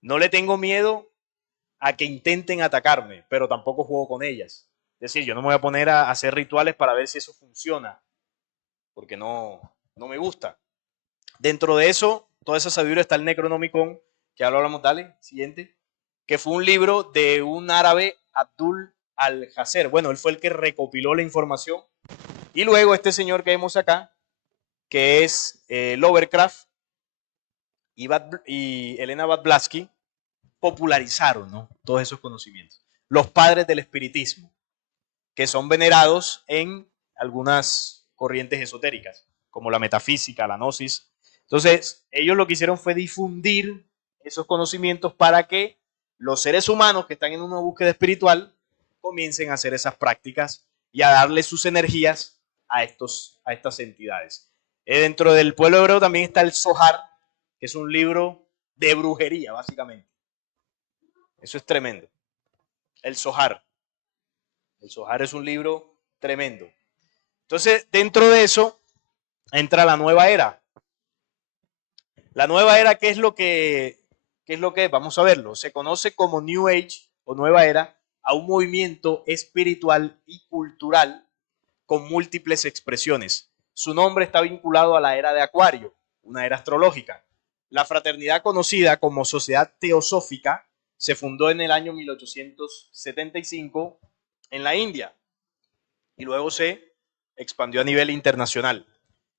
No le tengo miedo a que intenten atacarme, pero tampoco juego con ellas. Es decir, yo no me voy a poner a hacer rituales para ver si eso funciona, porque no me gusta. Dentro de eso, toda esa sabiduría está el Necronomicon, que ahora hablamos, dale, siguiente, que fue un libro de un árabe, Abdul al-Jazer. Bueno, él fue el que recopiló la información. Y luego este señor que vemos acá, que es Lovecraft y Elena Blavatsky, popularizaron, ¿no?, todos esos conocimientos. Los padres del espiritismo, que son venerados en algunas corrientes esotéricas, como la metafísica, la gnosis. Entonces, ellos lo que hicieron fue difundir esos conocimientos para que los seres humanos que están en una búsqueda espiritual comiencen a hacer esas prácticas y a darle sus energías a estas entidades. Dentro del pueblo hebreo también está el Zohar, que es un libro de brujería, básicamente. Eso es tremendo. El Zohar. El Zohar es un libro tremendo. Entonces, dentro de eso entra la nueva era. La nueva era, qué es lo que es? Vamos a verlo. Se conoce como New Age o nueva era a un movimiento espiritual y cultural con múltiples expresiones. Su nombre está vinculado a la era de Acuario, una era astrológica. La fraternidad conocida como Sociedad Teosófica se fundó en el año 1875 en la India y luego se expandió a nivel internacional.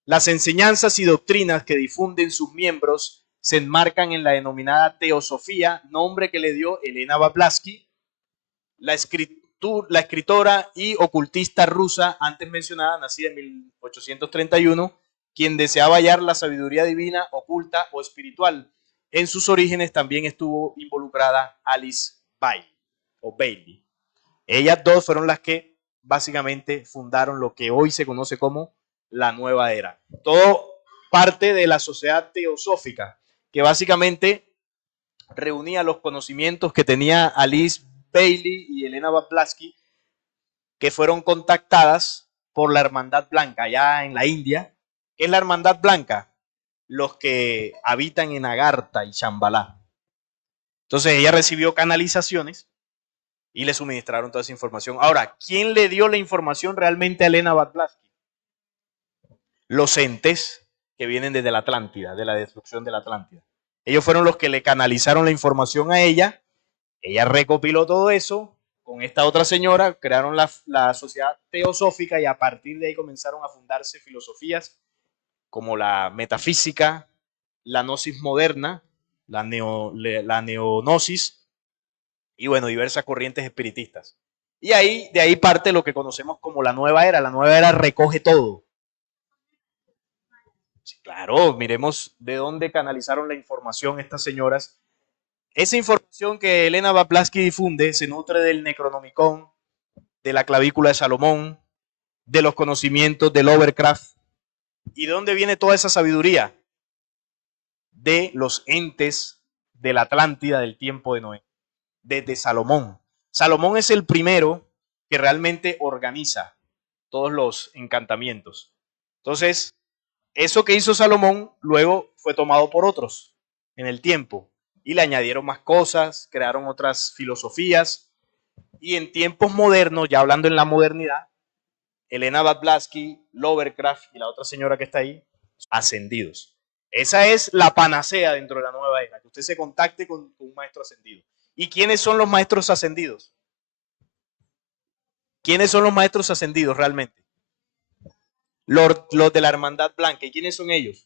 Las enseñanzas y doctrinas que difunden sus miembros se enmarcan en la denominada teosofía, nombre que le dio Elena Blavatsky, la escritora y ocultista rusa antes mencionada, nacida en 1831, quien deseaba hallar la sabiduría divina, oculta o espiritual. En sus orígenes también estuvo involucrada Alice Bailey, o Bailey. Ellas dos fueron las que básicamente fundaron lo que hoy se conoce como la nueva era. Todo parte de la sociedad teosófica, que básicamente reunía los conocimientos que tenía Alice Bailey y Elena Blavatsky, que fueron contactadas por la Hermandad Blanca allá en la India. ¿Qué es la Hermandad Blanca? Los que habitan en Agartha y Shambhala. Entonces ella recibió canalizaciones y le suministraron toda esa información. Ahora, ¿quién le dio la información realmente a Elena Blavatsky? Los entes que vienen desde la Atlántida, de la destrucción de la Atlántida. Ellos fueron los que le canalizaron la información a ella. Ella recopiló todo eso con esta otra señora, crearon la sociedad teosófica y a partir de ahí comenzaron a fundarse filosofías como la metafísica, la gnosis moderna, la neognosis y bueno, diversas corrientes espiritistas. Y ahí, de ahí parte lo que conocemos como la nueva era. La nueva era recoge todo. Sí, claro, miremos de dónde canalizaron la información estas señoras. Esa información que Elena Blavatsky difunde se nutre del Necronomicon, de la clavícula de Salomón, de los conocimientos del Overcraft. ¿Y de dónde viene toda esa sabiduría? De los entes de la Atlántida del tiempo de Noé, desde Salomón. Salomón es el primero que realmente organiza todos los encantamientos. Entonces, eso que hizo Salomón luego fue tomado por otros en el tiempo y le añadieron más cosas, crearon otras filosofías y en tiempos modernos, ya hablando en la modernidad, Elena Blavatsky, Lovecraft y la otra señora que está ahí, ascendidos. Esa es la panacea dentro de la nueva era, que usted se contacte con un maestro ascendido. ¿Y quiénes son los maestros ascendidos? ¿Quiénes son los maestros ascendidos realmente? Los de la Hermandad Blanca. ¿Y quiénes son ellos?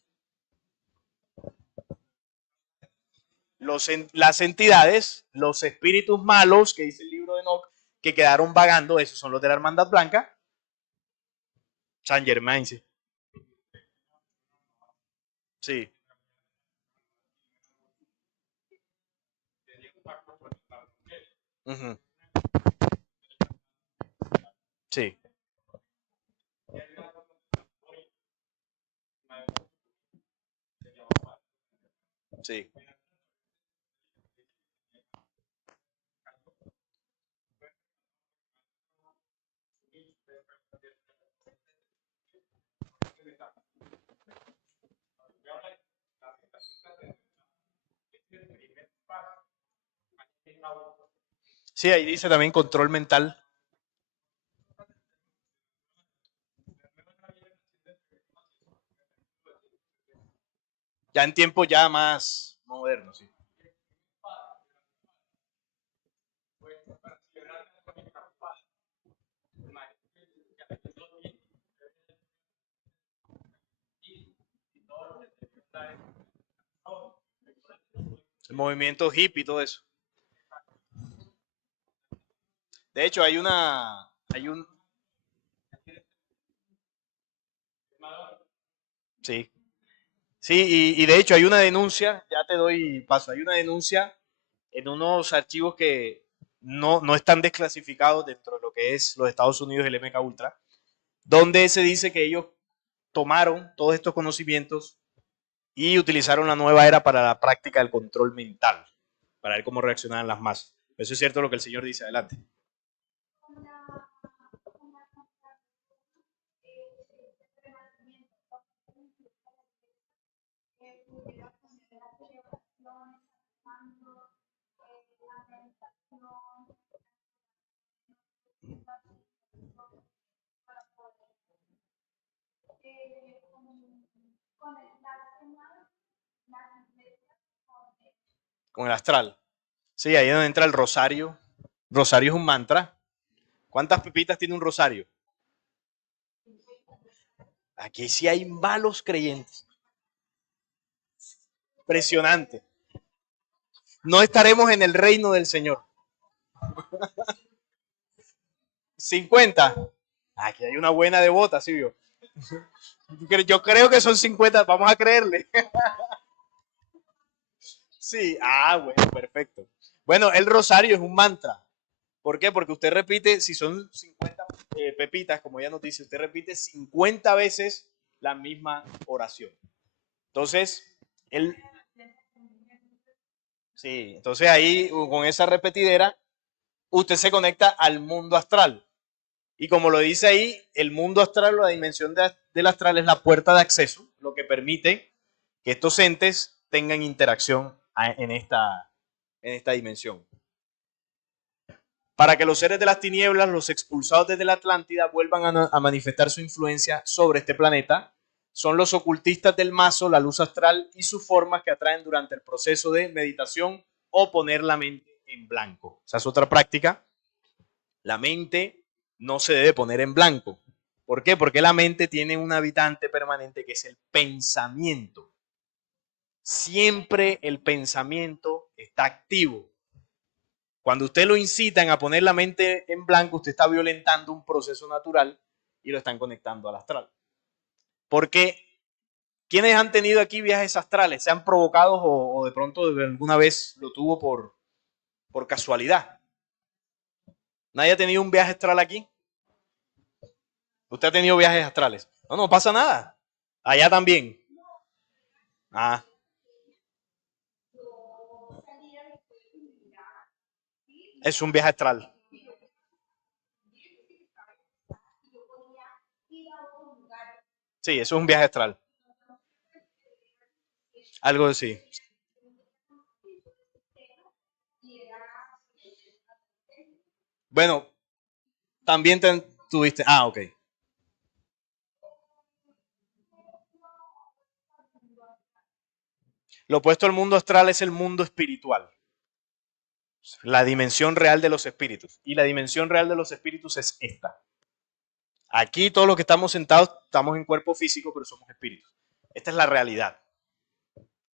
Las entidades, los espíritus malos, que dice el libro de Enoch, que quedaron vagando, esos son los de la Hermandad Blanca. Saint Germain, sí. Sí. Uh -huh. Sí. Sí. Sí, ahí dice también control mental. Ya en tiempos ya más modernos, sí. El movimiento hippie y todo eso. De hecho, hay un, sí, sí, y de hecho hay una denuncia, ya te doy paso, hay una denuncia en unos archivos que no están desclasificados dentro de lo que es los Estados Unidos y el MK Ultra, donde se dice que ellos tomaron todos estos conocimientos y utilizaron la nueva era para la práctica del control mental, para ver cómo reaccionaban las masas. Eso es cierto lo que el señor dice, adelante. Con el astral. Sí, ahí es donde entra el rosario. Rosario es un mantra. ¿Cuántas pepitas tiene un rosario? Aquí sí hay malos creyentes. Impresionante. No estaremos en el reino del Señor. 50. Aquí hay una buena devota, ¿sí vio? Yo creo que son 50, vamos a creerle. Sí, bueno, perfecto. Bueno, el rosario es un mantra. ¿Por qué? Porque usted repite, si son 50 pepitas, como ya nos dice, usted repite 50 veces la misma oración. Entonces, él, sí, entonces ahí con esa repetidera, usted se conecta al mundo astral. Y como lo dice ahí, el mundo astral o la dimensión del astral es la puerta de acceso, lo que permite que estos entes tengan interacción en esta dimensión. Para que los seres de las tinieblas, los expulsados desde la Atlántida, vuelvan a manifestar su influencia sobre este planeta, son los ocultistas del mazo, la luz astral y sus formas que atraen durante el proceso de meditación o poner la mente en blanco. Esa es otra práctica. La mente no se debe poner en blanco. ¿Por qué? Porque la mente tiene un habitante permanente que es el pensamiento. Siempre el pensamiento está activo. Cuando usted lo incitan a poner la mente en blanco, usted está violentando un proceso natural y lo están conectando al astral. Porque ¿quiénes han tenido aquí viajes astrales? ¿Se han provocado o de pronto alguna vez lo tuvo por casualidad? ¿Nadie ha tenido un viaje astral aquí? ¿Usted ha tenido viajes astrales? No, no pasa nada. Allá también. Ah, es un viaje astral. Sí, eso es un viaje astral. Algo así. Bueno, también tuviste. Ah, ok. Lo opuesto al mundo astral es el mundo espiritual. La dimensión real de los espíritus. Y la dimensión real de los espíritus es esta. Aquí todos los que estamos sentados estamos en cuerpo físico, pero somos espíritus. Esta es la realidad.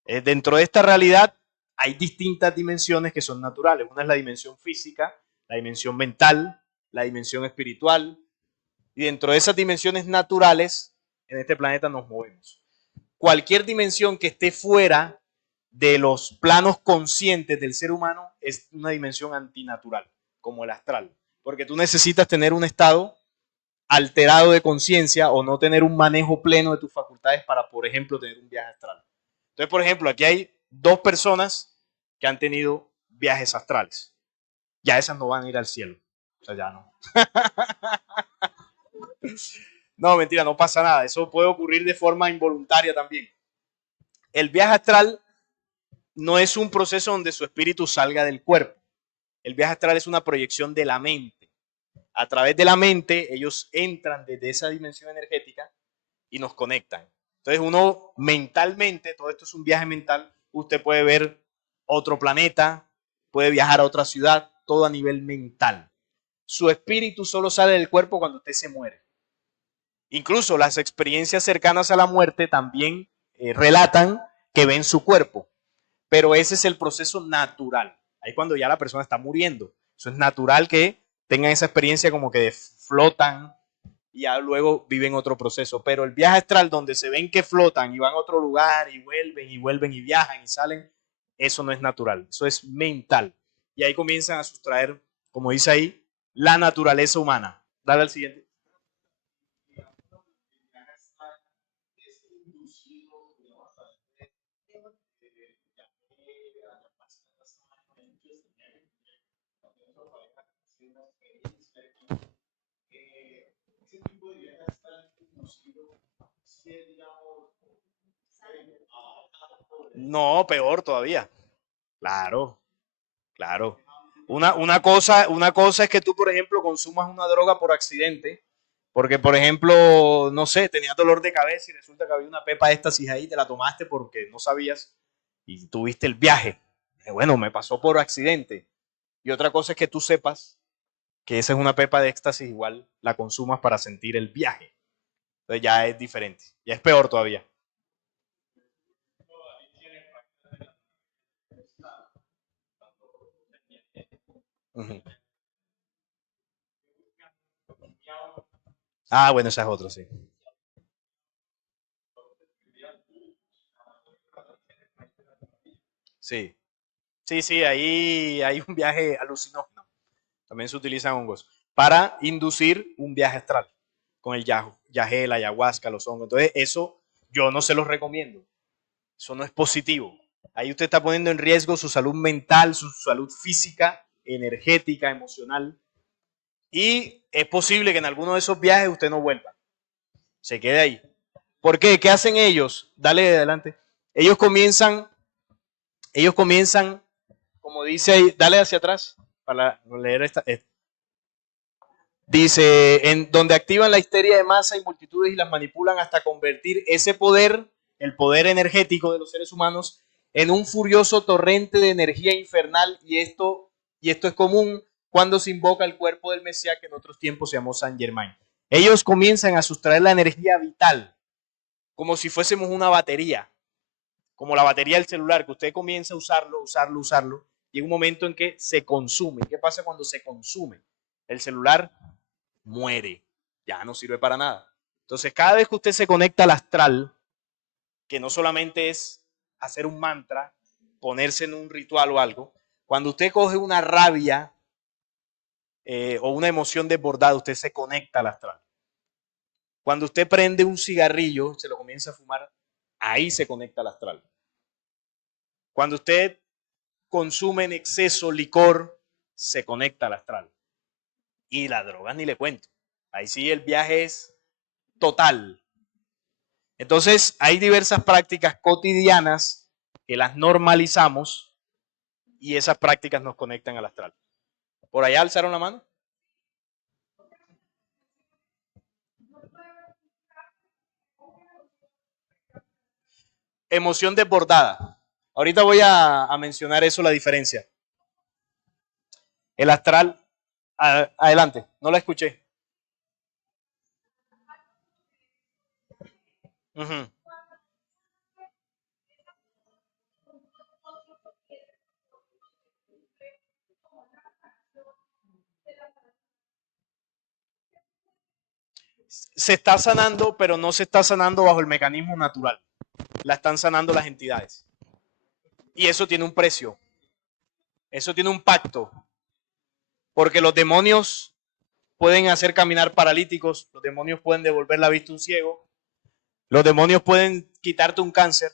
Dentro de esta realidad hay distintas dimensiones que son naturales. Una es la dimensión física, la dimensión mental, la dimensión espiritual. Y dentro de esas dimensiones naturales, en este planeta nos movemos. Cualquier dimensión que esté fuera de los planos conscientes del ser humano es una dimensión antinatural, como el astral. Porque tú necesitas tener un estado alterado de conciencia o no tener un manejo pleno de tus facultades para, por ejemplo, tener un viaje astral. Entonces, por ejemplo, aquí hay dos personas que han tenido viajes astrales. Ya esas no van a ir al cielo. O sea, ya no. No, mentira, no pasa nada. Eso puede ocurrir de forma involuntaria también. El viaje astral no es un proceso donde su espíritu salga del cuerpo. El viaje astral es una proyección de la mente. A través de la mente, ellos entran desde esa dimensión energética y nos conectan. Entonces, uno mentalmente, todo esto es un viaje mental, usted puede ver otro planeta, puede viajar a otra ciudad, todo a nivel mental. Su espíritu solo sale del cuerpo cuando usted se muere. Incluso las experiencias cercanas a la muerte también relatan que ven su cuerpo, pero ese es el proceso natural. Ahí cuando ya la persona está muriendo. Eso es natural que tengan esa experiencia como que flotan y ya luego viven otro proceso. Pero el viaje astral donde se ven que flotan y van a otro lugar y vuelven y viajan y salen, eso no es natural, eso es mental. Y ahí comienzan a sustraer, como dice ahí, la naturaleza humana. Dale al siguiente. No, peor todavía. Claro, claro. Una cosa es que tú, por ejemplo, consumas una droga por accidente, Porque, por ejemplo, no sé, tenías dolor de cabeza y resulta que había una pepa de éxtasis ahí, te la tomaste porque no sabías y tuviste el viaje. Bueno, me pasó por accidente. Y otra cosa es que tú sepas que esa es una pepa de éxtasis, igual la consumas para sentir el viaje. Entonces ya es diferente, ya es peor todavía. Ujú. Ah, bueno, esa es otra, sí. Sí, sí, sí, ahí hay un viaje alucinógeno. También se utilizan hongos para inducir un viaje astral con el yagé, la ayahuasca, los hongos. Entonces, eso yo no se los recomiendo. Eso no es positivo. Ahí usted está poniendo en riesgo su salud mental, su salud física, energética, emocional. Y es posible que en alguno de esos viajes usted no vuelva. Se quede ahí. ¿Por qué? ¿Qué hacen ellos? Dale adelante. Ellos comienzan, ellos comienzan, como dice ahí, dale hacia atrás para leer esta. Dice, en donde activan la histeria de masa y multitudes y las manipulan hasta convertir ese poder, el poder energético de los seres humanos, en un furioso torrente de energía infernal. Y esto es común cuando se invoca el cuerpo del Mesías, que en otros tiempos se llamó San Germain. Ellos comienzan a sustraer la energía vital, como si fuésemos una batería, como la batería del celular, que usted comienza a usarlo, usarlo, usarlo. Llega un momento en que se consume. ¿Qué pasa cuando se consume? El celular muere, ya no sirve para nada. Entonces, cada vez que usted se conecta al astral, que no solamente es hacer un mantra, ponerse en un ritual o algo, cuando usted coge una rabia o una emoción desbordada, usted se conecta al astral. Cuando usted prende un cigarrillo, se lo comienza a fumar, ahí se conecta al astral. Cuando usted consume en exceso licor, se conecta al astral. Y la droga ni le cuento. Ahí sí el viaje es total. Entonces, hay diversas prácticas cotidianas que las normalizamos y esas prácticas nos conectan al astral. ¿Por allá alzaron la mano? Emoción desbordada. Ahorita voy a mencionar eso, la diferencia. El astral, adelante, no la escuché. Ujú. Se está sanando, pero no se está sanando bajo el mecanismo natural. La están sanando las entidades. Y eso tiene un precio. Eso tiene un pacto. Porque los demonios pueden hacer caminar paralíticos, los demonios pueden devolver la vista a un ciego, los demonios pueden quitarte un cáncer,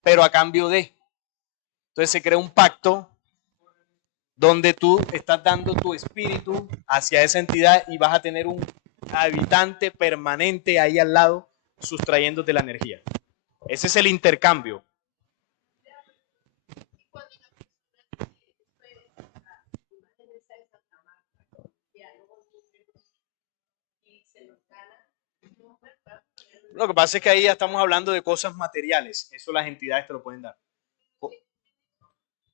pero a cambio de. Entonces se crea un pacto donde tú estás dando tu espíritu hacia esa entidad y vas a tener un habitante permanente ahí al lado sustrayéndote la energía. Ese es el intercambio. Lo que pasa es que ahí ya estamos hablando de cosas materiales. Eso las entidades te lo pueden dar.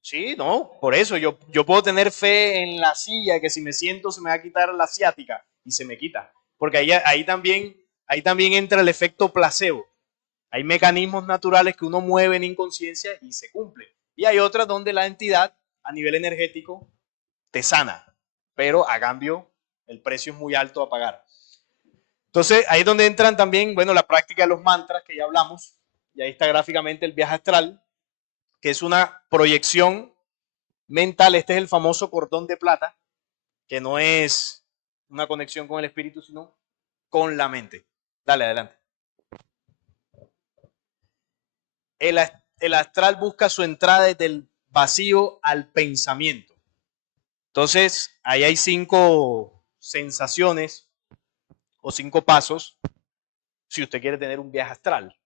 Sí, no, por eso yo puedo tener fe en la silla que si me siento se me va a quitar la ciática y se me quita. Porque ahí también entra el efecto placebo. Hay mecanismos naturales que uno mueve en inconsciencia y se cumple. Y hay otras donde la entidad a nivel energético te sana, pero a cambio el precio es muy alto a pagar. Entonces ahí es donde entran también, bueno, la práctica de los mantras que ya hablamos. Y ahí está gráficamente el viaje astral, que es una proyección mental. Este es el famoso cordón de plata, que no es una conexión con el espíritu, sino con la mente. Dale, adelante. El, el astral busca su entrada desde el vacío al pensamiento. Entonces, ahí hay 5 sensaciones o 5 pasos si usted quiere tener un viaje astral,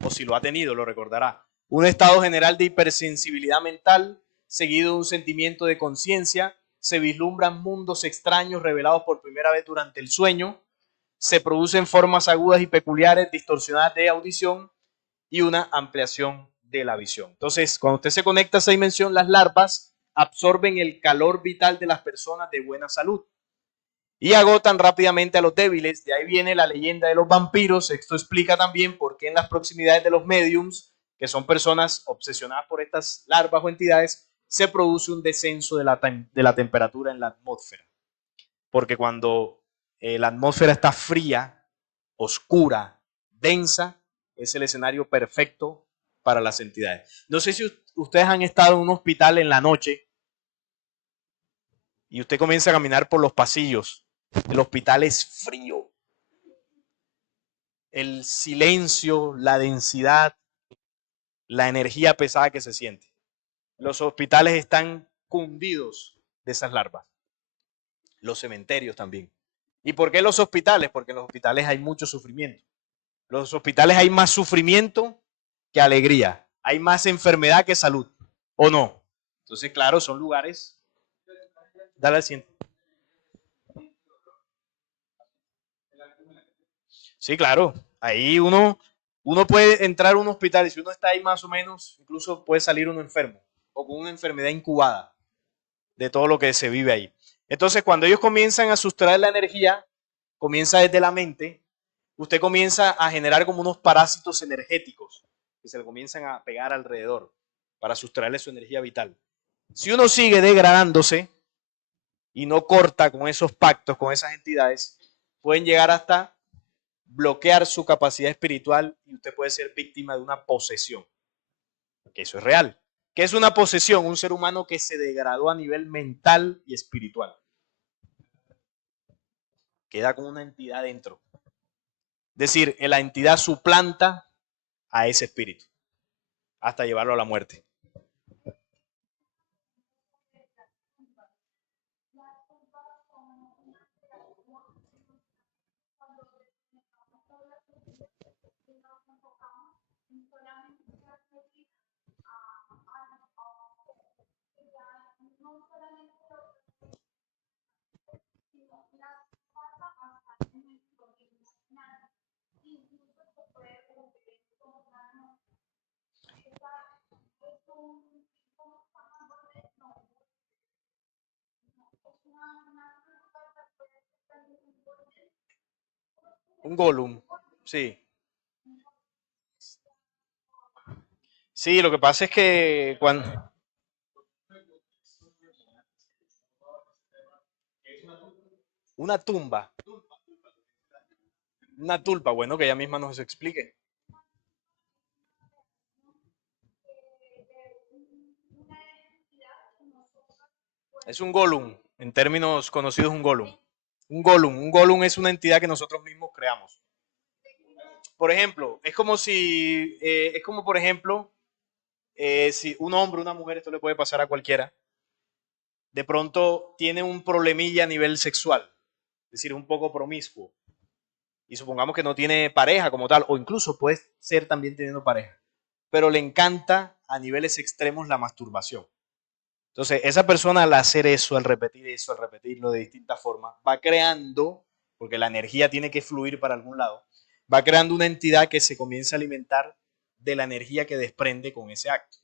o si lo ha tenido, lo recordará. Un estado general de hipersensibilidad mental, seguido de un sentimiento de conciencia, se vislumbran mundos extraños revelados por primera vez durante el sueño, se producen formas agudas y peculiares, distorsionadas de audición y una ampliación de la visión. Entonces, cuando usted se conecta a esa dimensión, las larvas absorben el calor vital de las personas de buena salud y agotan rápidamente a los débiles. De ahí viene la leyenda de los vampiros. Esto explica también por qué en las proximidades de los mediums, que son personas obsesionadas por estas larvas o entidades, se produce un descenso de la temperatura en la atmósfera. Porque cuando la atmósfera está fría, oscura, densa, es el escenario perfecto para las entidades. No sé si ustedes han estado en un hospital en la noche y usted comienza a caminar por los pasillos. El hospital es frío. El silencio, la densidad, la energía pesada que se siente. Los hospitales están cundidos de esas larvas. Los cementerios también. ¿Y por qué los hospitales? Porque en los hospitales hay mucho sufrimiento. En los hospitales hay más sufrimiento que alegría. Hay más enfermedad que salud. ¿O no? Entonces, claro, son lugares. Dale al siguiente. Sí, claro. Ahí uno puede entrar a un hospital y si uno está ahí más o menos, incluso puede salir uno enfermo o con una enfermedad incubada de todo lo que se vive ahí. Entonces, cuando ellos comienzan a sustraer la energía, comienza desde la mente, usted comienza a generar como unos parásitos energéticos que se le comienzan a pegar alrededor para sustraerle su energía vital. Si uno sigue degradándose y no corta con esos pactos, con esas entidades, pueden llegar hasta bloquear su capacidad espiritual y usted puede ser víctima de una posesión, que eso es real. ¿Qué es una posesión? Un ser humano que se degradó a nivel mental y espiritual. Queda como una entidad dentro. Es decir, la entidad suplanta a ese espíritu hasta llevarlo a la muerte. Un Gollum, sí. Sí, lo que pasa es que cuando... Una tumba, una tulpa, bueno, que ella misma nos explique. Es un Gollum, en términos conocidos un Gollum. Un Gollum es una entidad que nosotros mismos creamos. Por ejemplo, es como si, es como por ejemplo, si un hombre, una mujer, esto le puede pasar a cualquiera, de pronto tiene un problemilla a nivel sexual, es decir, un poco promiscuo, y supongamos que no tiene pareja como tal, o incluso puede ser también teniendo pareja, pero le encanta a niveles extremos la masturbación. Entonces, esa persona al hacer eso, al repetirlo de distintas formas, va creando, porque la energía tiene que fluir para algún lado, va creando una entidad que se comienza a alimentar de la energía que desprende con ese acto.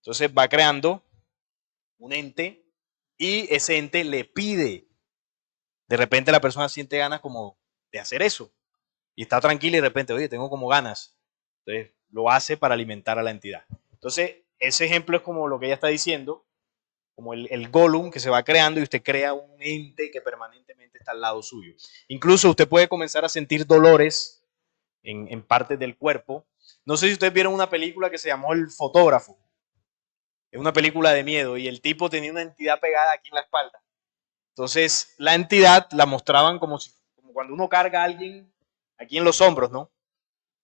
Entonces va creando un ente y ese ente le pide. De repente la persona siente ganas como de hacer eso y está tranquila y de repente, oye, tengo como ganas. Entonces lo hace para alimentar a la entidad. Entonces, ese ejemplo es como lo que ella está diciendo, como el Gollum que se va creando y usted crea un ente que permanentemente está al lado suyo. Incluso usted puede comenzar a sentir dolores en partes del cuerpo. No sé si ustedes vieron una película que se llamó El Fotógrafo. Es una película de miedo y el tipo tenía una entidad pegada aquí en la espalda. Entonces, la entidad la mostraban como, si, como cuando uno carga a alguien aquí en los hombros, ¿no?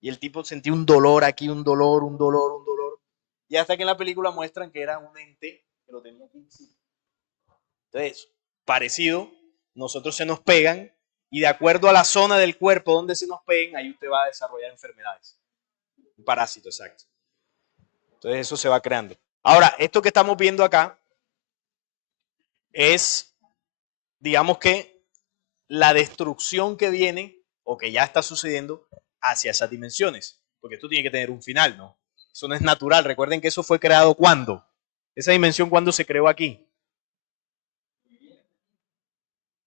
Y el tipo sentía un dolor aquí, un dolor, un dolor, un dolor. Y hasta que en la película muestran que era un ente que lo tenía aquí. Entonces, parecido, nosotros se nos pegan y de acuerdo a la zona del cuerpo donde se nos peguen, ahí usted va a desarrollar enfermedades. Un parásito, exacto. Entonces, eso se va creando. Ahora, esto que estamos viendo acá es, digamos que, la destrucción que viene o que ya está sucediendo hacia esas dimensiones, porque esto tiene que tener un final, ¿no? Eso no es natural. Recuerden que eso fue creado ¿cuándo? Esa dimensión, ¿cuándo se creó aquí?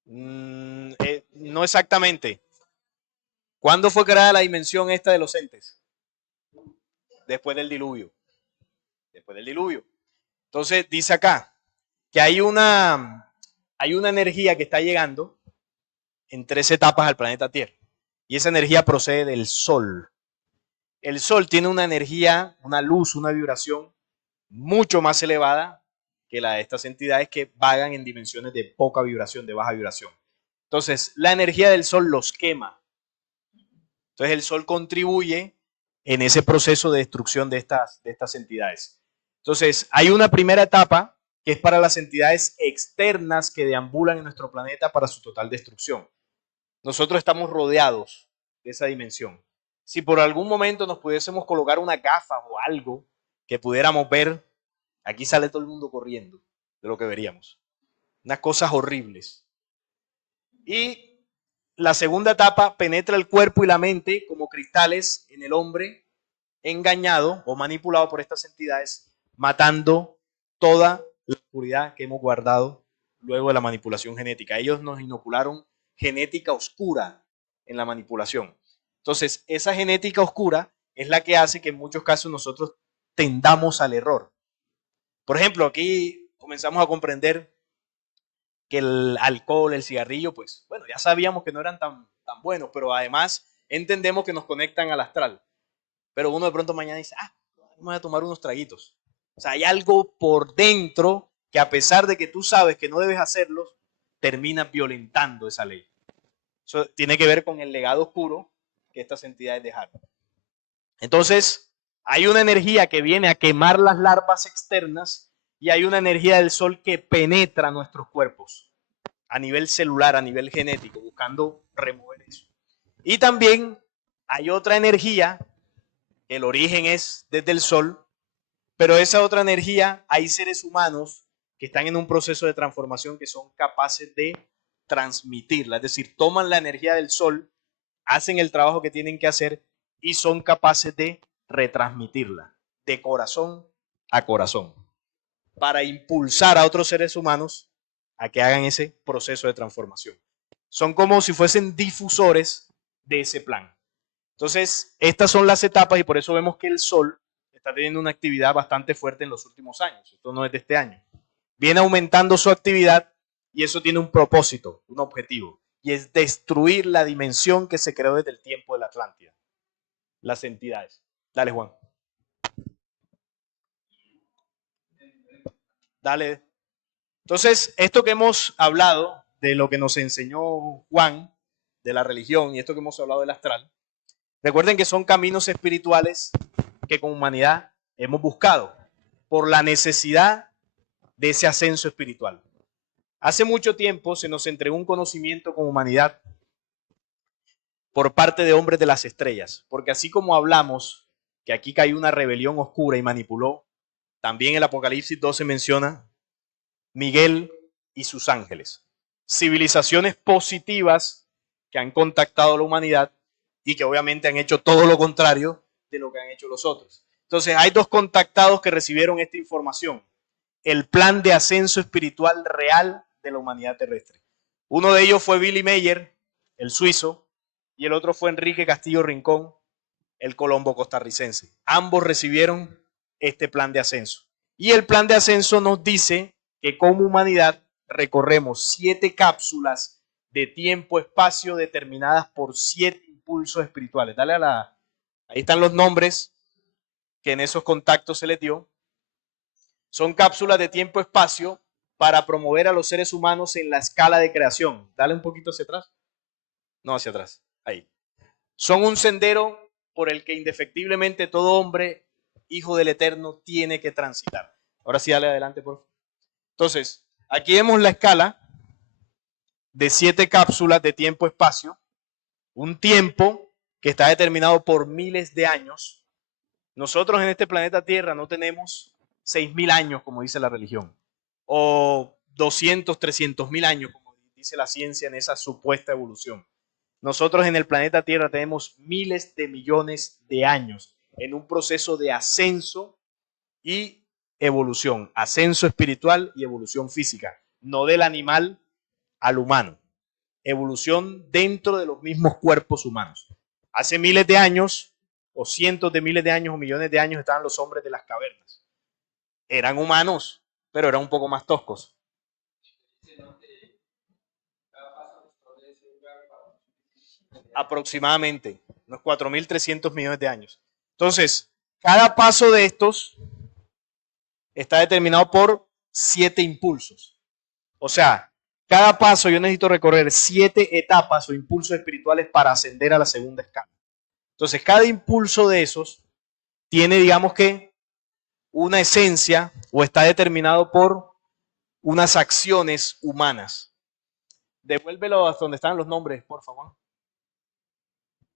No exactamente. ¿Cuándo fue creada la dimensión esta de los entes? Después del diluvio. Después del diluvio. Entonces dice acá que hay una energía que está llegando en 3 etapas al planeta Tierra. Y esa energía procede del Sol. El Sol tiene una energía, una luz, una vibración mucho más elevada que la de estas entidades que vagan en dimensiones de poca vibración, de baja vibración. Entonces, la energía del Sol los quema. Entonces, el Sol contribuye en ese proceso de destrucción de estas entidades. Entonces, hay una primera etapa que es para las entidades externas que deambulan en nuestro planeta para su total destrucción. Nosotros estamos rodeados de esa dimensión. Si por algún momento nos pudiésemos colocar una gafa o algo que pudiéramos ver, aquí sale todo el mundo corriendo de lo que veríamos. Unas cosas horribles. Y la segunda etapa penetra el cuerpo y la mente como cristales en el hombre engañado o manipulado por estas entidades, matando toda la oscuridad que hemos guardado luego de la manipulación genética. Ellos nos inocularon genética oscura en la manipulación. Entonces, esa genética oscura es la que hace que en muchos casos nosotros tendamos al error. Por ejemplo, aquí comenzamos a comprender que el alcohol, el cigarrillo, pues bueno, ya sabíamos que no eran tan buenos, pero además entendemos que nos conectan al astral. Pero uno de pronto mañana dice, me voy a tomar unos traguitos. O sea, hay algo por dentro que a pesar de que tú sabes que no debes hacerlo, terminas violentando esa ley. Eso tiene que ver con el legado oscuro que estas entidades dejaron. Entonces, hay una energía que viene a quemar las larvas externas y hay una energía del sol que penetra nuestros cuerpos a nivel celular, a nivel genético, buscando remover eso. Y también hay otra energía, el origen es desde el sol, pero esa otra energía, hay seres humanos que están en un proceso de transformación que son capaces de transmitirla, es decir, toman la energía del sol, hacen el trabajo que tienen que hacer y son capaces de retransmitirla de corazón a corazón para impulsar a otros seres humanos a que hagan ese proceso de transformación. Son como si fuesen difusores de ese plan. Entonces, estas son las etapas y por eso vemos que el Sol está teniendo una actividad bastante fuerte en los últimos años. Esto no es de este año. Viene aumentando su actividad y eso tiene un propósito, un objetivo, y es destruir la dimensión que se creó desde el tiempo de la Atlántida, las entidades. Dale, Juan. Dale. Entonces, esto que hemos hablado de lo que nos enseñó Juan, de la religión, y esto que hemos hablado del astral, recuerden que son caminos espirituales que como humanidad hemos buscado por la necesidad de ese ascenso espiritual. Hace mucho tiempo se nos entregó un conocimiento como humanidad por parte de hombres de las estrellas, porque así como hablamos que aquí cayó una rebelión oscura y manipuló, también el Apocalipsis 12 menciona Miguel y sus ángeles, civilizaciones positivas que han contactado a la humanidad y que obviamente han hecho todo lo contrario de lo que han hecho los otros. Entonces hay dos contactados que recibieron esta información, el plan de ascenso espiritual real de la humanidad terrestre. Uno de ellos fue Billy Meyer, el suizo, y el otro fue Enrique Castillo Rincón, el colombo costarricense. Ambos recibieron este plan de ascenso. Y el plan de ascenso nos dice que como humanidad recorremos 7 cápsulas de tiempo-espacio determinadas por 7 impulsos espirituales. Dale a la... Ahí están los nombres que en esos contactos se les dio. Son cápsulas de tiempo-espacio para promover a los seres humanos en la escala de creación. Dale un poquito hacia atrás. No, hacia atrás. Ahí. Son un sendero por el que indefectiblemente todo hombre, hijo del Eterno, tiene que transitar. Ahora sí, dale adelante, por favor. Entonces, aquí vemos la escala de 7 cápsulas de tiempo-espacio. Un tiempo que está determinado por miles de años. Nosotros en este planeta Tierra no tenemos 6.000 años, como dice la religión, o 200, 300.000 años, como dice la ciencia en esa supuesta evolución. Nosotros en el planeta Tierra tenemos miles de millones de años en un proceso de ascenso y evolución, ascenso espiritual y evolución física, no del animal al humano, evolución dentro de los mismos cuerpos humanos. Hace miles de años, o cientos de miles de años, o millones de años, estaban los hombres de las cavernas. Eran humanos, pero eran un poco más toscos. Aproximadamente, unos 4.300 millones de años. Entonces, cada paso de estos está determinado por 7 impulsos. O sea, cada paso yo necesito recorrer 7 etapas o impulsos espirituales para ascender a la segunda escala. Entonces, cada impulso de esos tiene, digamos que, una esencia o está determinado por unas acciones humanas. Devuélvelo hasta donde están los nombres, por favor.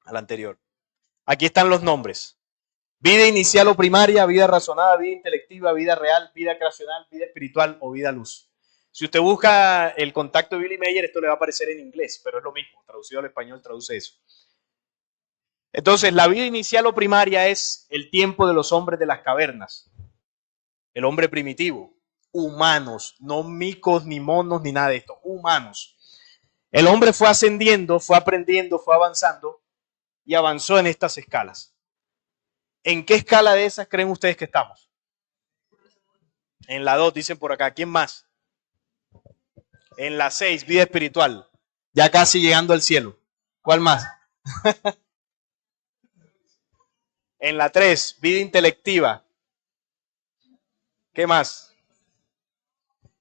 Al anterior. Aquí están los nombres. Vida inicial o primaria, vida razonada, vida intelectiva, vida real, vida creacional, vida espiritual o vida luz. Si usted busca el contacto de Billy Mayer, esto le va a aparecer en inglés, pero es lo mismo. Traducido al español traduce eso. Entonces, la vida inicial o primaria es el tiempo de los hombres de las cavernas. El hombre primitivo. Humanos, no micos, ni monos, ni nada de esto. Humanos. El hombre fue ascendiendo, fue aprendiendo, fue avanzando y avanzó en estas escalas. ¿En qué escala de esas creen ustedes que estamos? En la 2, dicen por acá. ¿Quién más? En la 6, vida espiritual. Ya casi llegando al cielo. ¿Cuál más? En la 3, vida intelectiva. ¿Qué más?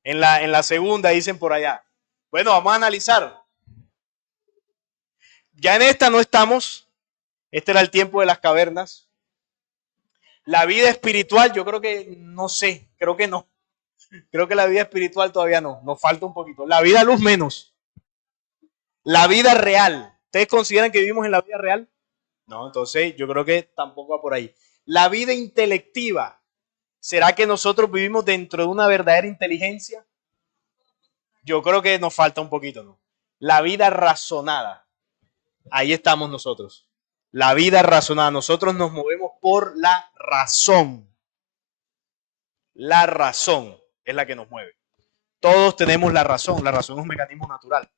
En la segunda dicen por allá. Bueno, vamos a analizar. Ya en esta no estamos. Este era el tiempo de las cavernas. La vida espiritual, yo creo que no sé, creo que no. Creo que la vida espiritual todavía no, nos falta un poquito. La vida luz menos. La vida real. ¿Ustedes consideran que vivimos en la vida real? No, entonces yo creo que tampoco va por ahí. La vida intelectiva. ¿Será que nosotros vivimos dentro de una verdadera inteligencia? Yo creo que nos falta un poquito, ¿no? La vida razonada. Ahí estamos nosotros. La vida razonada. Nosotros nos movemos por la razón. La razón es la que nos mueve. Todos tenemos la razón. La razón es un mecanismo natural.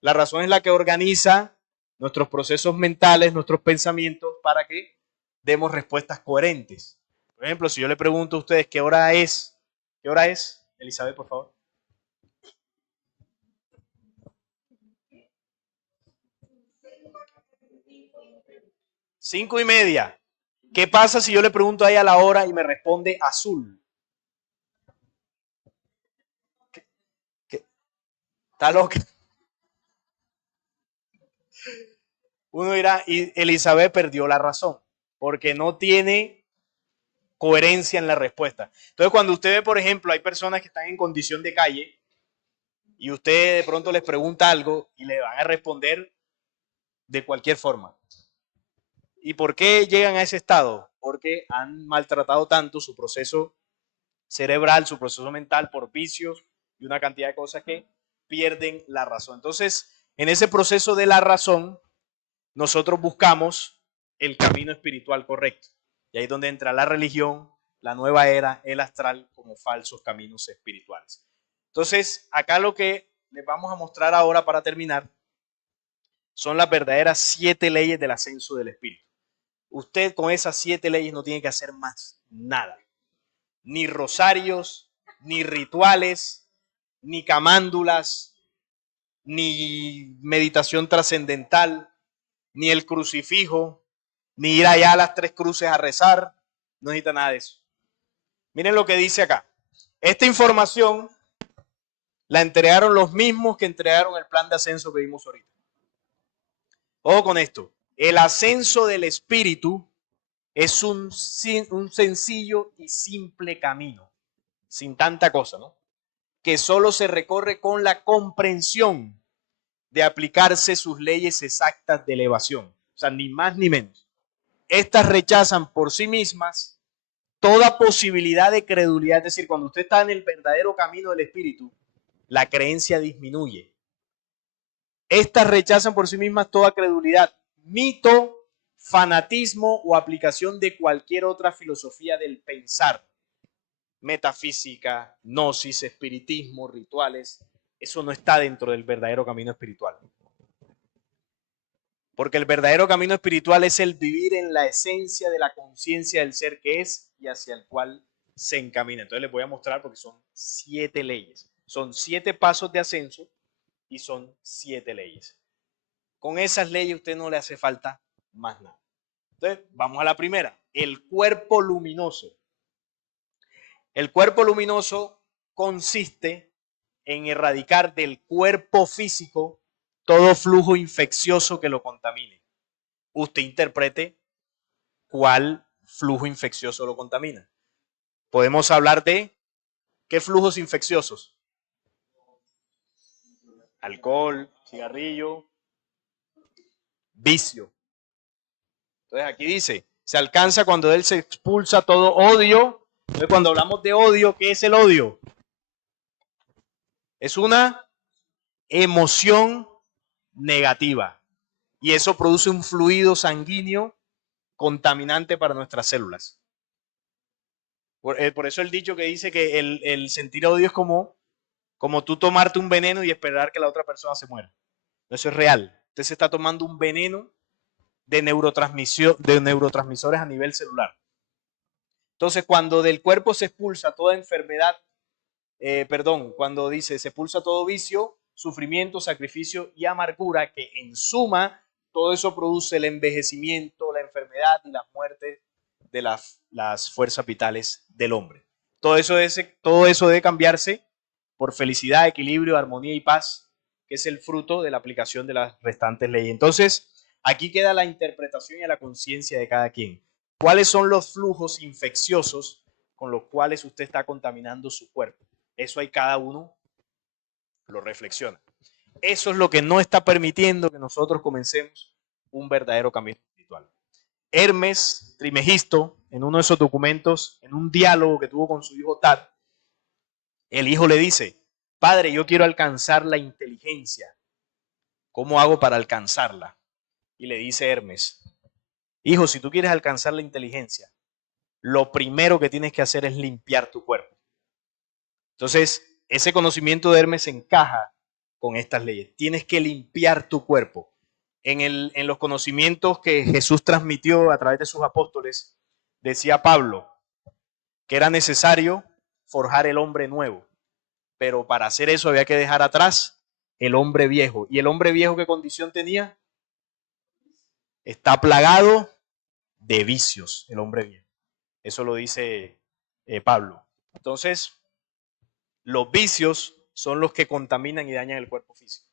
La razón es la que organiza nuestros procesos mentales, nuestros pensamientos, para que demos respuestas coherentes. Por ejemplo, si yo le pregunto a ustedes qué hora es, Elizabeth, por favor. 5:30. ¿Qué pasa si yo le pregunto a ella la hora y me responde azul? ¿Qué? ¿Está loca? Uno dirá, y Elizabeth perdió la razón, porque no tiene coherencia en la respuesta. Entonces, cuando usted ve, por ejemplo, hay personas que están en condición de calle y usted de pronto les pregunta algo y le van a responder de cualquier forma. ¿Y por qué llegan a ese estado? Porque han maltratado tanto su proceso cerebral, su proceso mental por vicios y una cantidad de cosas que pierden la razón. Entonces, en ese proceso de la razón, nosotros buscamos el camino espiritual correcto. Y ahí es donde entra la religión, la nueva era, el astral, como falsos caminos espirituales. Entonces, acá lo que les vamos a mostrar ahora para terminar son las verdaderas 7 leyes del ascenso del espíritu. Usted con esas 7 leyes no tiene que hacer más nada. Ni rosarios, ni rituales, ni camándulas, ni meditación trascendental, ni el crucifijo, ni ir allá a las 3 cruces a rezar. No necesita nada de eso. Miren lo que dice acá. Esta información la entregaron los mismos que entregaron el plan de ascenso que vimos ahorita. Ojo con esto. El ascenso del espíritu es un sencillo y simple camino, sin tanta cosa, ¿no? Que solo se recorre con la comprensión de aplicarse sus leyes exactas de elevación. O sea, ni más ni menos. Estas rechazan por sí mismas toda posibilidad de credulidad. Es decir, cuando usted está en el verdadero camino del espíritu, la creencia disminuye. Estas rechazan por sí mismas toda credulidad, mito, fanatismo o aplicación de cualquier otra filosofía del pensar. Metafísica, gnosis, espiritismo, rituales. Eso no está dentro del verdadero camino espiritual. Porque el verdadero camino espiritual es el vivir en la esencia de la conciencia del ser que es y hacia el cual se encamina. Entonces les voy a mostrar porque son 7 leyes. Son 7 pasos de ascenso y son 7 leyes. Con esas leyes a usted no le hace falta más nada. Entonces, vamos a la primera. El cuerpo luminoso. El cuerpo luminoso consiste en erradicar del cuerpo físico todo flujo infeccioso que lo contamine. Usted interprete cuál flujo infeccioso lo contamina. Podemos hablar de qué flujos infecciosos. Alcohol, cigarrillo, vicio. Entonces aquí dice, se alcanza cuando él se expulsa todo odio. Entonces cuando hablamos de odio, ¿qué es el odio? Es una emoción negativa. Y eso produce un fluido sanguíneo contaminante para nuestras células. Por eso el dicho que dice que el sentir odio es como tú tomarte un veneno y esperar que la otra persona se muera. Eso es real. Usted se está tomando un veneno de neurotransmisores a nivel celular. Entonces, cuando del cuerpo se expulsa toda enfermedad, cuando dice se expulsa todo vicio, sufrimiento, sacrificio y amargura, que en suma todo eso produce el envejecimiento, la enfermedad y la muerte de las fuerzas vitales del hombre. Todo eso debe cambiarse por felicidad, equilibrio, armonía y paz, que es el fruto de la aplicación de las restantes leyes. Entonces, aquí queda la interpretación y la conciencia de cada quien. ¿Cuáles son los flujos infecciosos con los cuales usted está contaminando su cuerpo? Eso ahí cada uno lo reflexiona. Eso es lo que no está permitiendo que nosotros comencemos un verdadero camino espiritual. Hermes Trimegisto, en uno de esos documentos, en un diálogo que tuvo con su hijo Tad, el hijo le dice, padre, yo quiero alcanzar la inteligencia. ¿Cómo hago para alcanzarla? Y le dice Hermes, hijo, si tú quieres alcanzar la inteligencia, lo primero que tienes que hacer es limpiar tu cuerpo. Entonces, ese conocimiento de Hermes encaja con estas leyes. Tienes que limpiar tu cuerpo. En los conocimientos que Jesús transmitió a través de sus apóstoles, decía Pablo que era necesario forjar el hombre nuevo. Pero para hacer eso había que dejar atrás el hombre viejo. ¿Y el hombre viejo qué condición tenía? Está plagado de vicios, el hombre viejo. Eso lo dice Pablo. Entonces, los vicios son los que contaminan y dañan el cuerpo físico.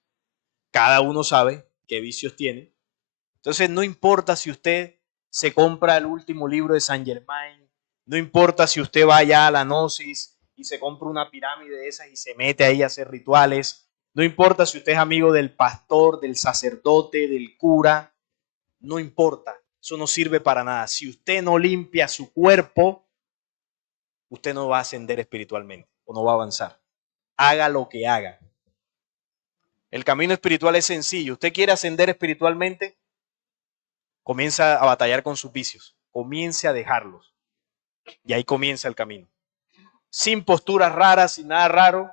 Cada uno sabe qué vicios tiene. Entonces, no importa si usted se compra el último libro de Saint Germain, no importa si usted vaya a la Gnosis y se compra una pirámide de esas y se mete ahí a hacer rituales, no importa si usted es amigo del pastor, del sacerdote, del cura, no importa, eso no sirve para nada. Si usted no limpia su cuerpo, usted no va a ascender espiritualmente o no va a avanzar. Haga lo que haga. El camino espiritual es sencillo. ¿Usted quiere ascender espiritualmente? Comienza a batallar con sus vicios. Comience a dejarlos. Y ahí comienza el camino. Sin posturas raras, sin nada raro.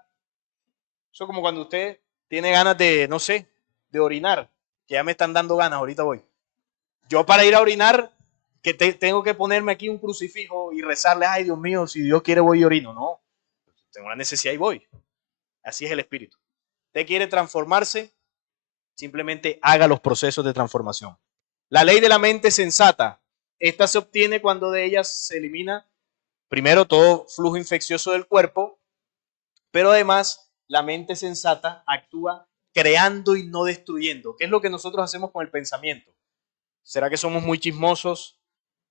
Eso como cuando usted tiene ganas de, no sé, de orinar. Que ya me están dando ganas, ahorita voy. Yo para ir a orinar, que tengo que ponerme aquí un crucifijo y rezarle, ay Dios mío, si Dios quiere voy y orino. No, tengo la necesidad y voy. Así es el espíritu. Usted quiere transformarse, simplemente haga los procesos de transformación. La ley de la mente sensata, esta se obtiene cuando de ella se elimina primero todo flujo infeccioso del cuerpo, pero además la mente sensata actúa creando y no destruyendo. ¿Qué es lo que nosotros hacemos con el pensamiento? ¿Será que somos muy chismosos?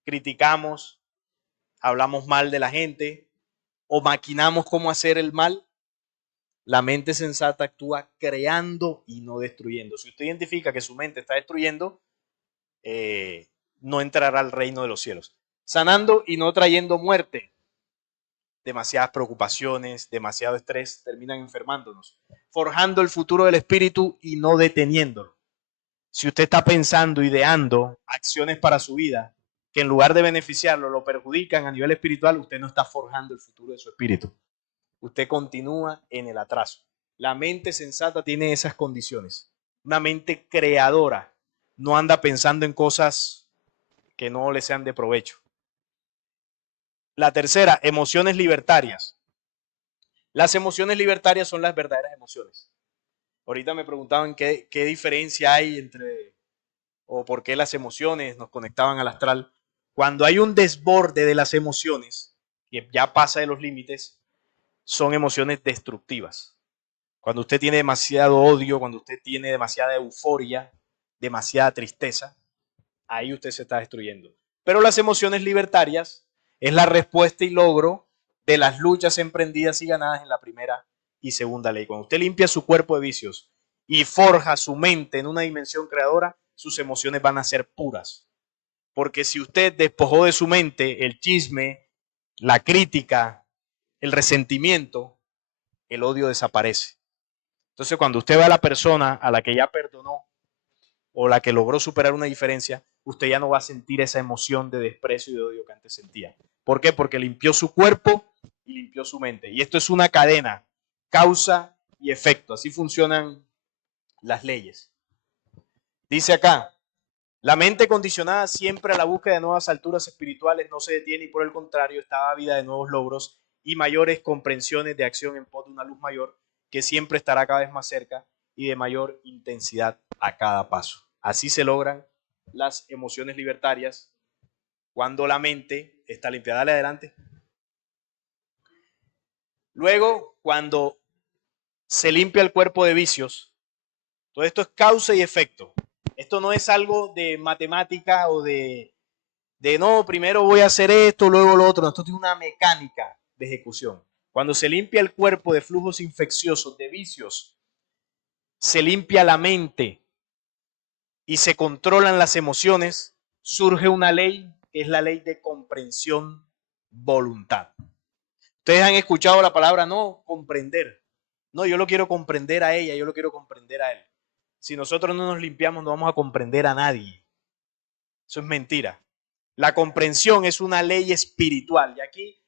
¿Criticamos? ¿Hablamos mal de la gente? ¿O maquinamos cómo hacer el mal? La mente sensata actúa creando y no destruyendo. Si usted identifica que su mente está destruyendo, no entrará al reino de los cielos. Sanando y no trayendo muerte. demasiadas preocupaciones, demasiado estrés, terminan enfermándonos, forjando el futuro del espíritu y no deteniéndolo. Si usted está pensando, ideando acciones para su vida que en lugar de beneficiarlo lo perjudican a nivel espiritual, usted no está forjando el futuro de su espíritu. Usted continúa en el atraso. La mente sensata tiene esas condiciones. Una mente creadora no anda pensando en cosas que no le sean de provecho. La tercera, emociones libertarias. Las emociones libertarias son las verdaderas emociones. Ahorita me preguntaban qué diferencia hay entre o por qué las emociones nos conectaban al astral. Cuando hay un desborde de las emociones, que ya pasa de los límites, son emociones destructivas. Cuando usted tiene demasiado odio, cuando usted tiene demasiada euforia, demasiada tristeza, ahí usted se está destruyendo. Pero las emociones libertarias es la respuesta y logro de las luchas emprendidas y ganadas en la primera y segunda ley. Cuando usted limpia su cuerpo de vicios y forja su mente en una dimensión creadora, sus emociones van a ser puras. Porque si usted despojó de su mente el chisme, la crítica, el resentimiento, el odio desaparece. Entonces, cuando usted ve a la persona a la que ya perdonó o la que logró superar una diferencia, usted ya no va a sentir esa emoción de desprecio y de odio que antes sentía. ¿Por qué? Porque limpió su cuerpo y limpió su mente. Y esto es una cadena, causa y efecto. Así funcionan las leyes. Dice acá, la mente condicionada siempre a la búsqueda de nuevas alturas espirituales no se detiene y por el contrario está ávida de nuevos logros y mayores comprensiones de acción en pos de una luz mayor que siempre estará cada vez más cerca y de mayor intensidad a cada paso. Así se logran las emociones libertarias cuando la mente está limpiada. Dale adelante. Luego, cuando se limpia el cuerpo de vicios, todo esto es causa y efecto. Esto no es algo de matemática o de no, primero voy a hacer esto, luego lo otro. Esto tiene una mecánica de ejecución. Cuando se limpia el cuerpo de flujos infecciosos, de vicios, se limpia la mente y se controlan las emociones, surge una ley que es la ley de comprensión voluntad. Ustedes han escuchado la palabra no comprender. No, yo lo quiero comprender a ella, yo lo quiero comprender a él. Si nosotros no nos limpiamos, no vamos a comprender a nadie. Eso es mentira. La comprensión es una ley espiritual. Y aquí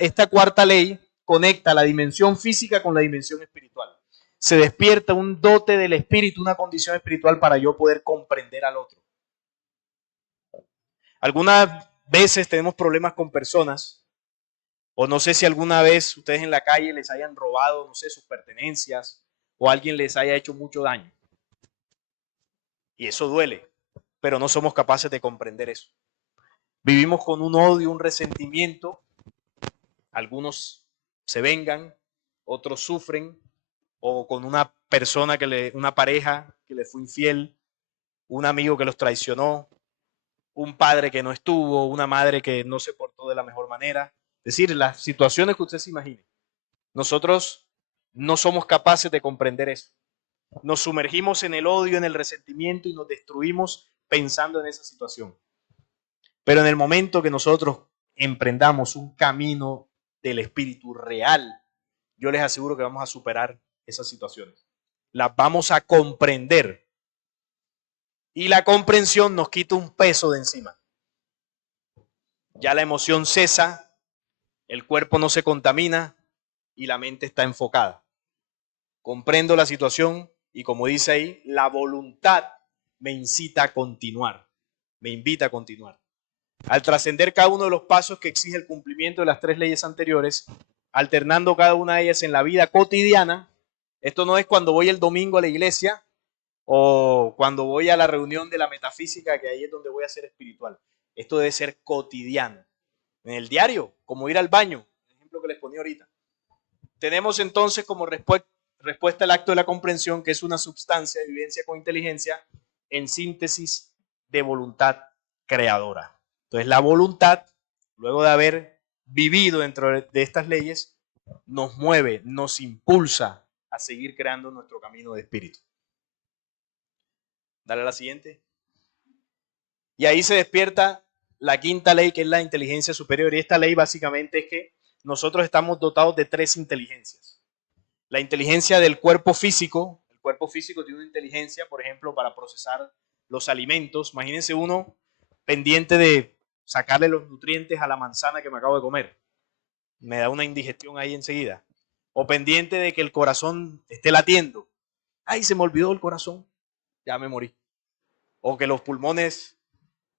esta cuarta ley conecta la dimensión física con la dimensión espiritual. Se despierta un dote del espíritu, una condición espiritual para yo poder comprender al otro. Algunas veces tenemos problemas con personas, o no sé si alguna vez ustedes en la calle les hayan robado, no sé, sus pertenencias, o alguien les haya hecho mucho daño. Y eso duele, pero no somos capaces de comprender eso. Vivimos con un odio, un resentimiento. Algunos se vengan, otros sufren, o con una persona una pareja que le fue infiel, un amigo que los traicionó, un padre que no estuvo, una madre que no se portó de la mejor manera. Es decir, las situaciones que usted se imagine. Nosotros no somos capaces de comprender eso. Nos sumergimos en el odio, en el resentimiento y nos destruimos pensando en esa situación. Pero en el momento que nosotros emprendamos un camino del espíritu real, yo les aseguro que vamos a superar esas situaciones. Las vamos a comprender. Y la comprensión nos quita un peso de encima. Ya la emoción cesa, el cuerpo no se contamina y la mente está enfocada. Comprendo la situación y como dice ahí, la voluntad me incita a continuar, me invita a continuar. Al trascender cada uno de los pasos que exige el cumplimiento de las tres leyes anteriores, alternando cada una de ellas en la vida cotidiana, esto no es cuando voy el domingo a la iglesia o cuando voy a la reunión de la metafísica, que ahí es donde voy a ser espiritual. Esto debe ser cotidiano. En el diario, como ir al baño, el ejemplo que les ponía ahorita. Tenemos entonces como respuesta al acto de la comprensión, que es una sustancia de vivencia con inteligencia, en síntesis de voluntad creadora. Entonces la voluntad, luego de haber vivido dentro de estas leyes, nos mueve, nos impulsa a seguir creando nuestro camino de espíritu. Dale a la siguiente. Y ahí se despierta la quinta ley, que es la inteligencia superior. Y esta ley básicamente es que nosotros estamos dotados de 3 inteligencias. La inteligencia del cuerpo físico. El cuerpo físico tiene una inteligencia, por ejemplo, para procesar los alimentos. Imagínense uno pendiente de sacarle los nutrientes a la manzana que me acabo de comer. Me da una indigestión ahí enseguida. O pendiente de que el corazón esté latiendo. Ay, se me olvidó el corazón. Ya me morí. O que los pulmones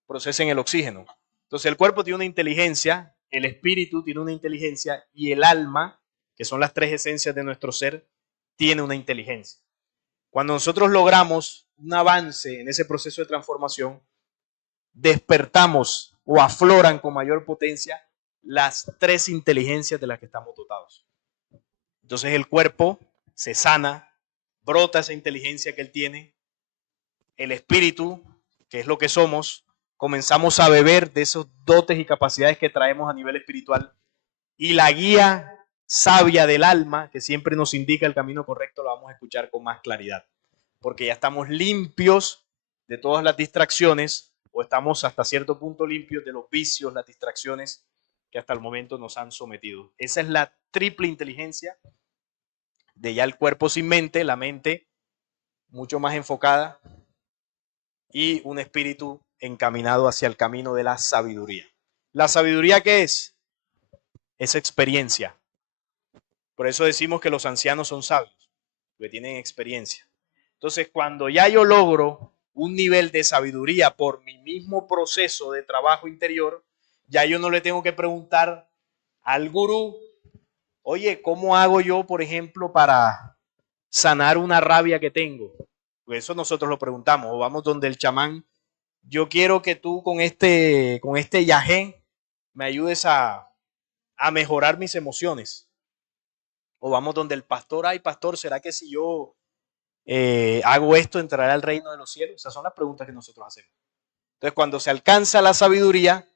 procesen el oxígeno. Entonces el cuerpo tiene una inteligencia, el espíritu tiene una inteligencia y el alma, que son las 3 esencias de nuestro ser, tiene una inteligencia. Cuando nosotros logramos un avance en ese proceso de transformación, despertamos o afloran con mayor potencia las 3 inteligencias de las que estamos dotados. Entonces el cuerpo se sana, brota esa inteligencia que él tiene, el espíritu, que es lo que somos, comenzamos a beber de esos dotes y capacidades que traemos a nivel espiritual, y la guía sabia del alma, que siempre nos indica el camino correcto, la vamos a escuchar con más claridad, porque ya estamos limpios de todas las distracciones, o estamos hasta cierto punto limpios de los vicios, las distracciones que hasta el momento nos han sometido. Esa es la triple inteligencia de ya el cuerpo sin mente, la mente mucho más enfocada y un espíritu encaminado hacia el camino de la sabiduría. ¿La sabiduría qué es? Es experiencia. Por eso decimos que los ancianos son sabios, porque tienen experiencia. Entonces, cuando ya yo logro un nivel de sabiduría por mi mismo proceso de trabajo interior, ya yo no le tengo que preguntar al gurú, oye, ¿cómo hago yo, por ejemplo, para sanar una rabia que tengo? Pues eso nosotros lo preguntamos, o vamos donde el chamán, yo quiero que tú con este yagé me ayudes a mejorar mis emociones. O vamos donde el pastor, ay pastor, ¿será que si yo hago esto entraré al reino de los cielos? Esas son las preguntas que nosotros hacemos. Entonces cuando se alcanza la sabiduría,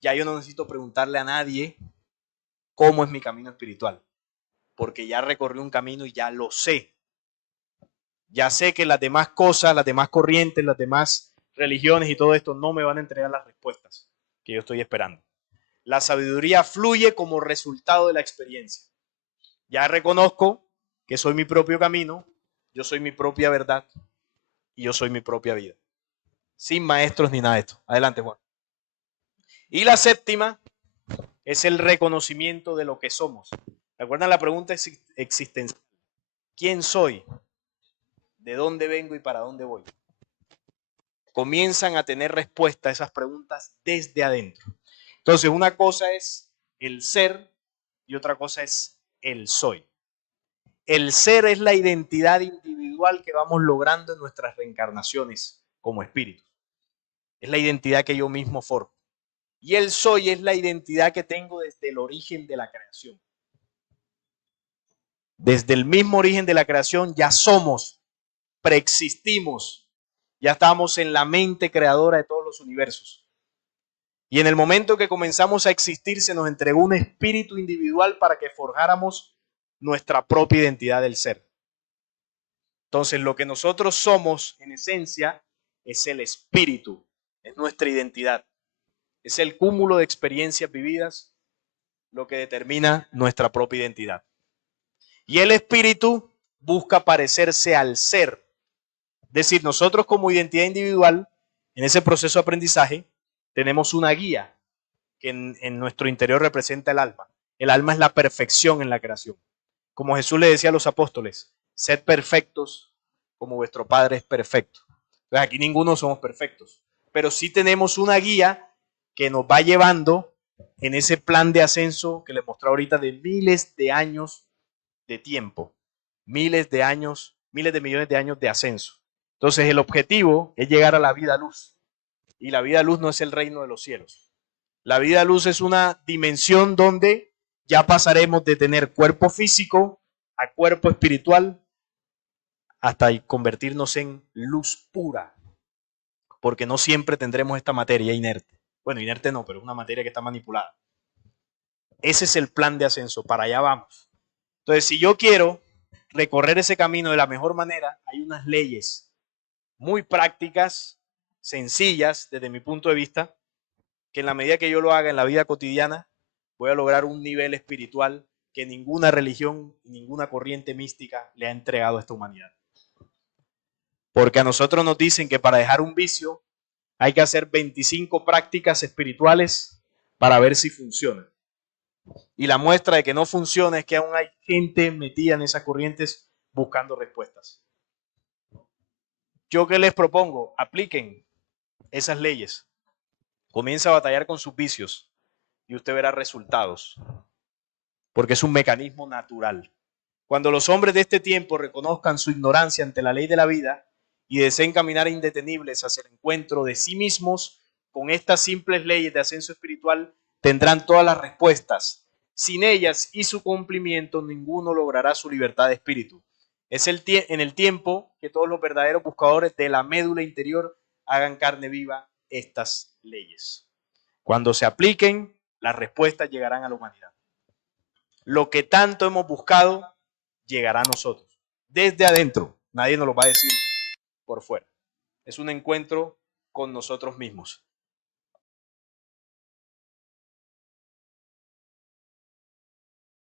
ya yo no necesito preguntarle a nadie cómo es mi camino espiritual, porque ya recorrí un camino y ya lo sé. Ya sé que las demás cosas, las demás corrientes, las demás religiones y todo esto no me van a entregar las respuestas que yo estoy esperando. La sabiduría fluye como resultado de la experiencia. Ya reconozco que soy mi propio camino, yo soy mi propia verdad y yo soy mi propia vida. Sin maestros ni nada de esto. Adelante, Juan. Y la séptima es el reconocimiento de lo que somos. ¿Recuerdan la pregunta existencial? ¿Quién soy? ¿De dónde vengo y para dónde voy? Comienzan a tener respuesta a esas preguntas desde adentro. Entonces, una cosa es el ser y otra cosa es el soy. El ser es la identidad individual que vamos logrando en nuestras reencarnaciones como espíritus. Es la identidad que yo mismo formo. Y el soy es la identidad que tengo desde el origen de la creación. Desde el mismo origen de la creación ya somos, preexistimos, ya estamos en la mente creadora de todos los universos. Y en el momento que comenzamos a existir se nos entregó un espíritu individual para que forjáramos nuestra propia identidad del ser. Entonces lo que nosotros somos en esencia es el espíritu, es nuestra identidad. Es el cúmulo de experiencias vividas lo que determina nuestra propia identidad. Y el espíritu busca parecerse al ser. Es decir, nosotros como identidad individual, en ese proceso de aprendizaje, tenemos una guía que en nuestro interior representa el alma. El alma es la perfección en la creación. Como Jesús le decía a los apóstoles, sed perfectos como vuestro Padre es perfecto. Entonces aquí ninguno somos perfectos, pero sí tenemos una guía que nos va llevando en ese plan de ascenso que les mostré ahorita de miles de años de tiempo, miles de años, miles de millones de años de ascenso. Entonces el objetivo es llegar a la vida luz y la vida luz no es el reino de los cielos. La vida luz es una dimensión donde ya pasaremos de tener cuerpo físico a cuerpo espiritual hasta convertirnos en luz pura, porque no siempre tendremos esta materia inerte. Bueno, inerte no, pero es una materia que está manipulada. Ese es el plan de ascenso, para allá vamos. Entonces, si yo quiero recorrer ese camino de la mejor manera, hay unas leyes muy prácticas, sencillas desde mi punto de vista, que en la medida que yo lo haga en la vida cotidiana, voy a lograr un nivel espiritual que ninguna religión, ninguna corriente mística le ha entregado a esta humanidad. Porque a nosotros nos dicen que para dejar un vicio hay que hacer 25 prácticas espirituales para ver si funciona. Y la muestra de que no funciona es que aún hay gente metida en esas corrientes buscando respuestas. ¿Yo qué les propongo? Apliquen esas leyes. Comienza a batallar con sus vicios y usted verá resultados. Porque es un mecanismo natural. Cuando los hombres de este tiempo reconozcan su ignorancia ante la ley de la vida y deseen caminar indetenibles hacia el encuentro de sí mismos, con estas simples leyes de ascenso espiritual tendrán todas las respuestas. Sin ellas y su cumplimiento, ninguno logrará su libertad de espíritu. Es en el tiempo que todos los verdaderos buscadores de la médula interior hagan carne viva estas leyes. Cuando se apliquen, las respuestas llegarán a la humanidad. Lo que tanto hemos buscado llegará a nosotros, desde adentro. Nadie nos lo va a decir por fuera. Es un encuentro con nosotros mismos.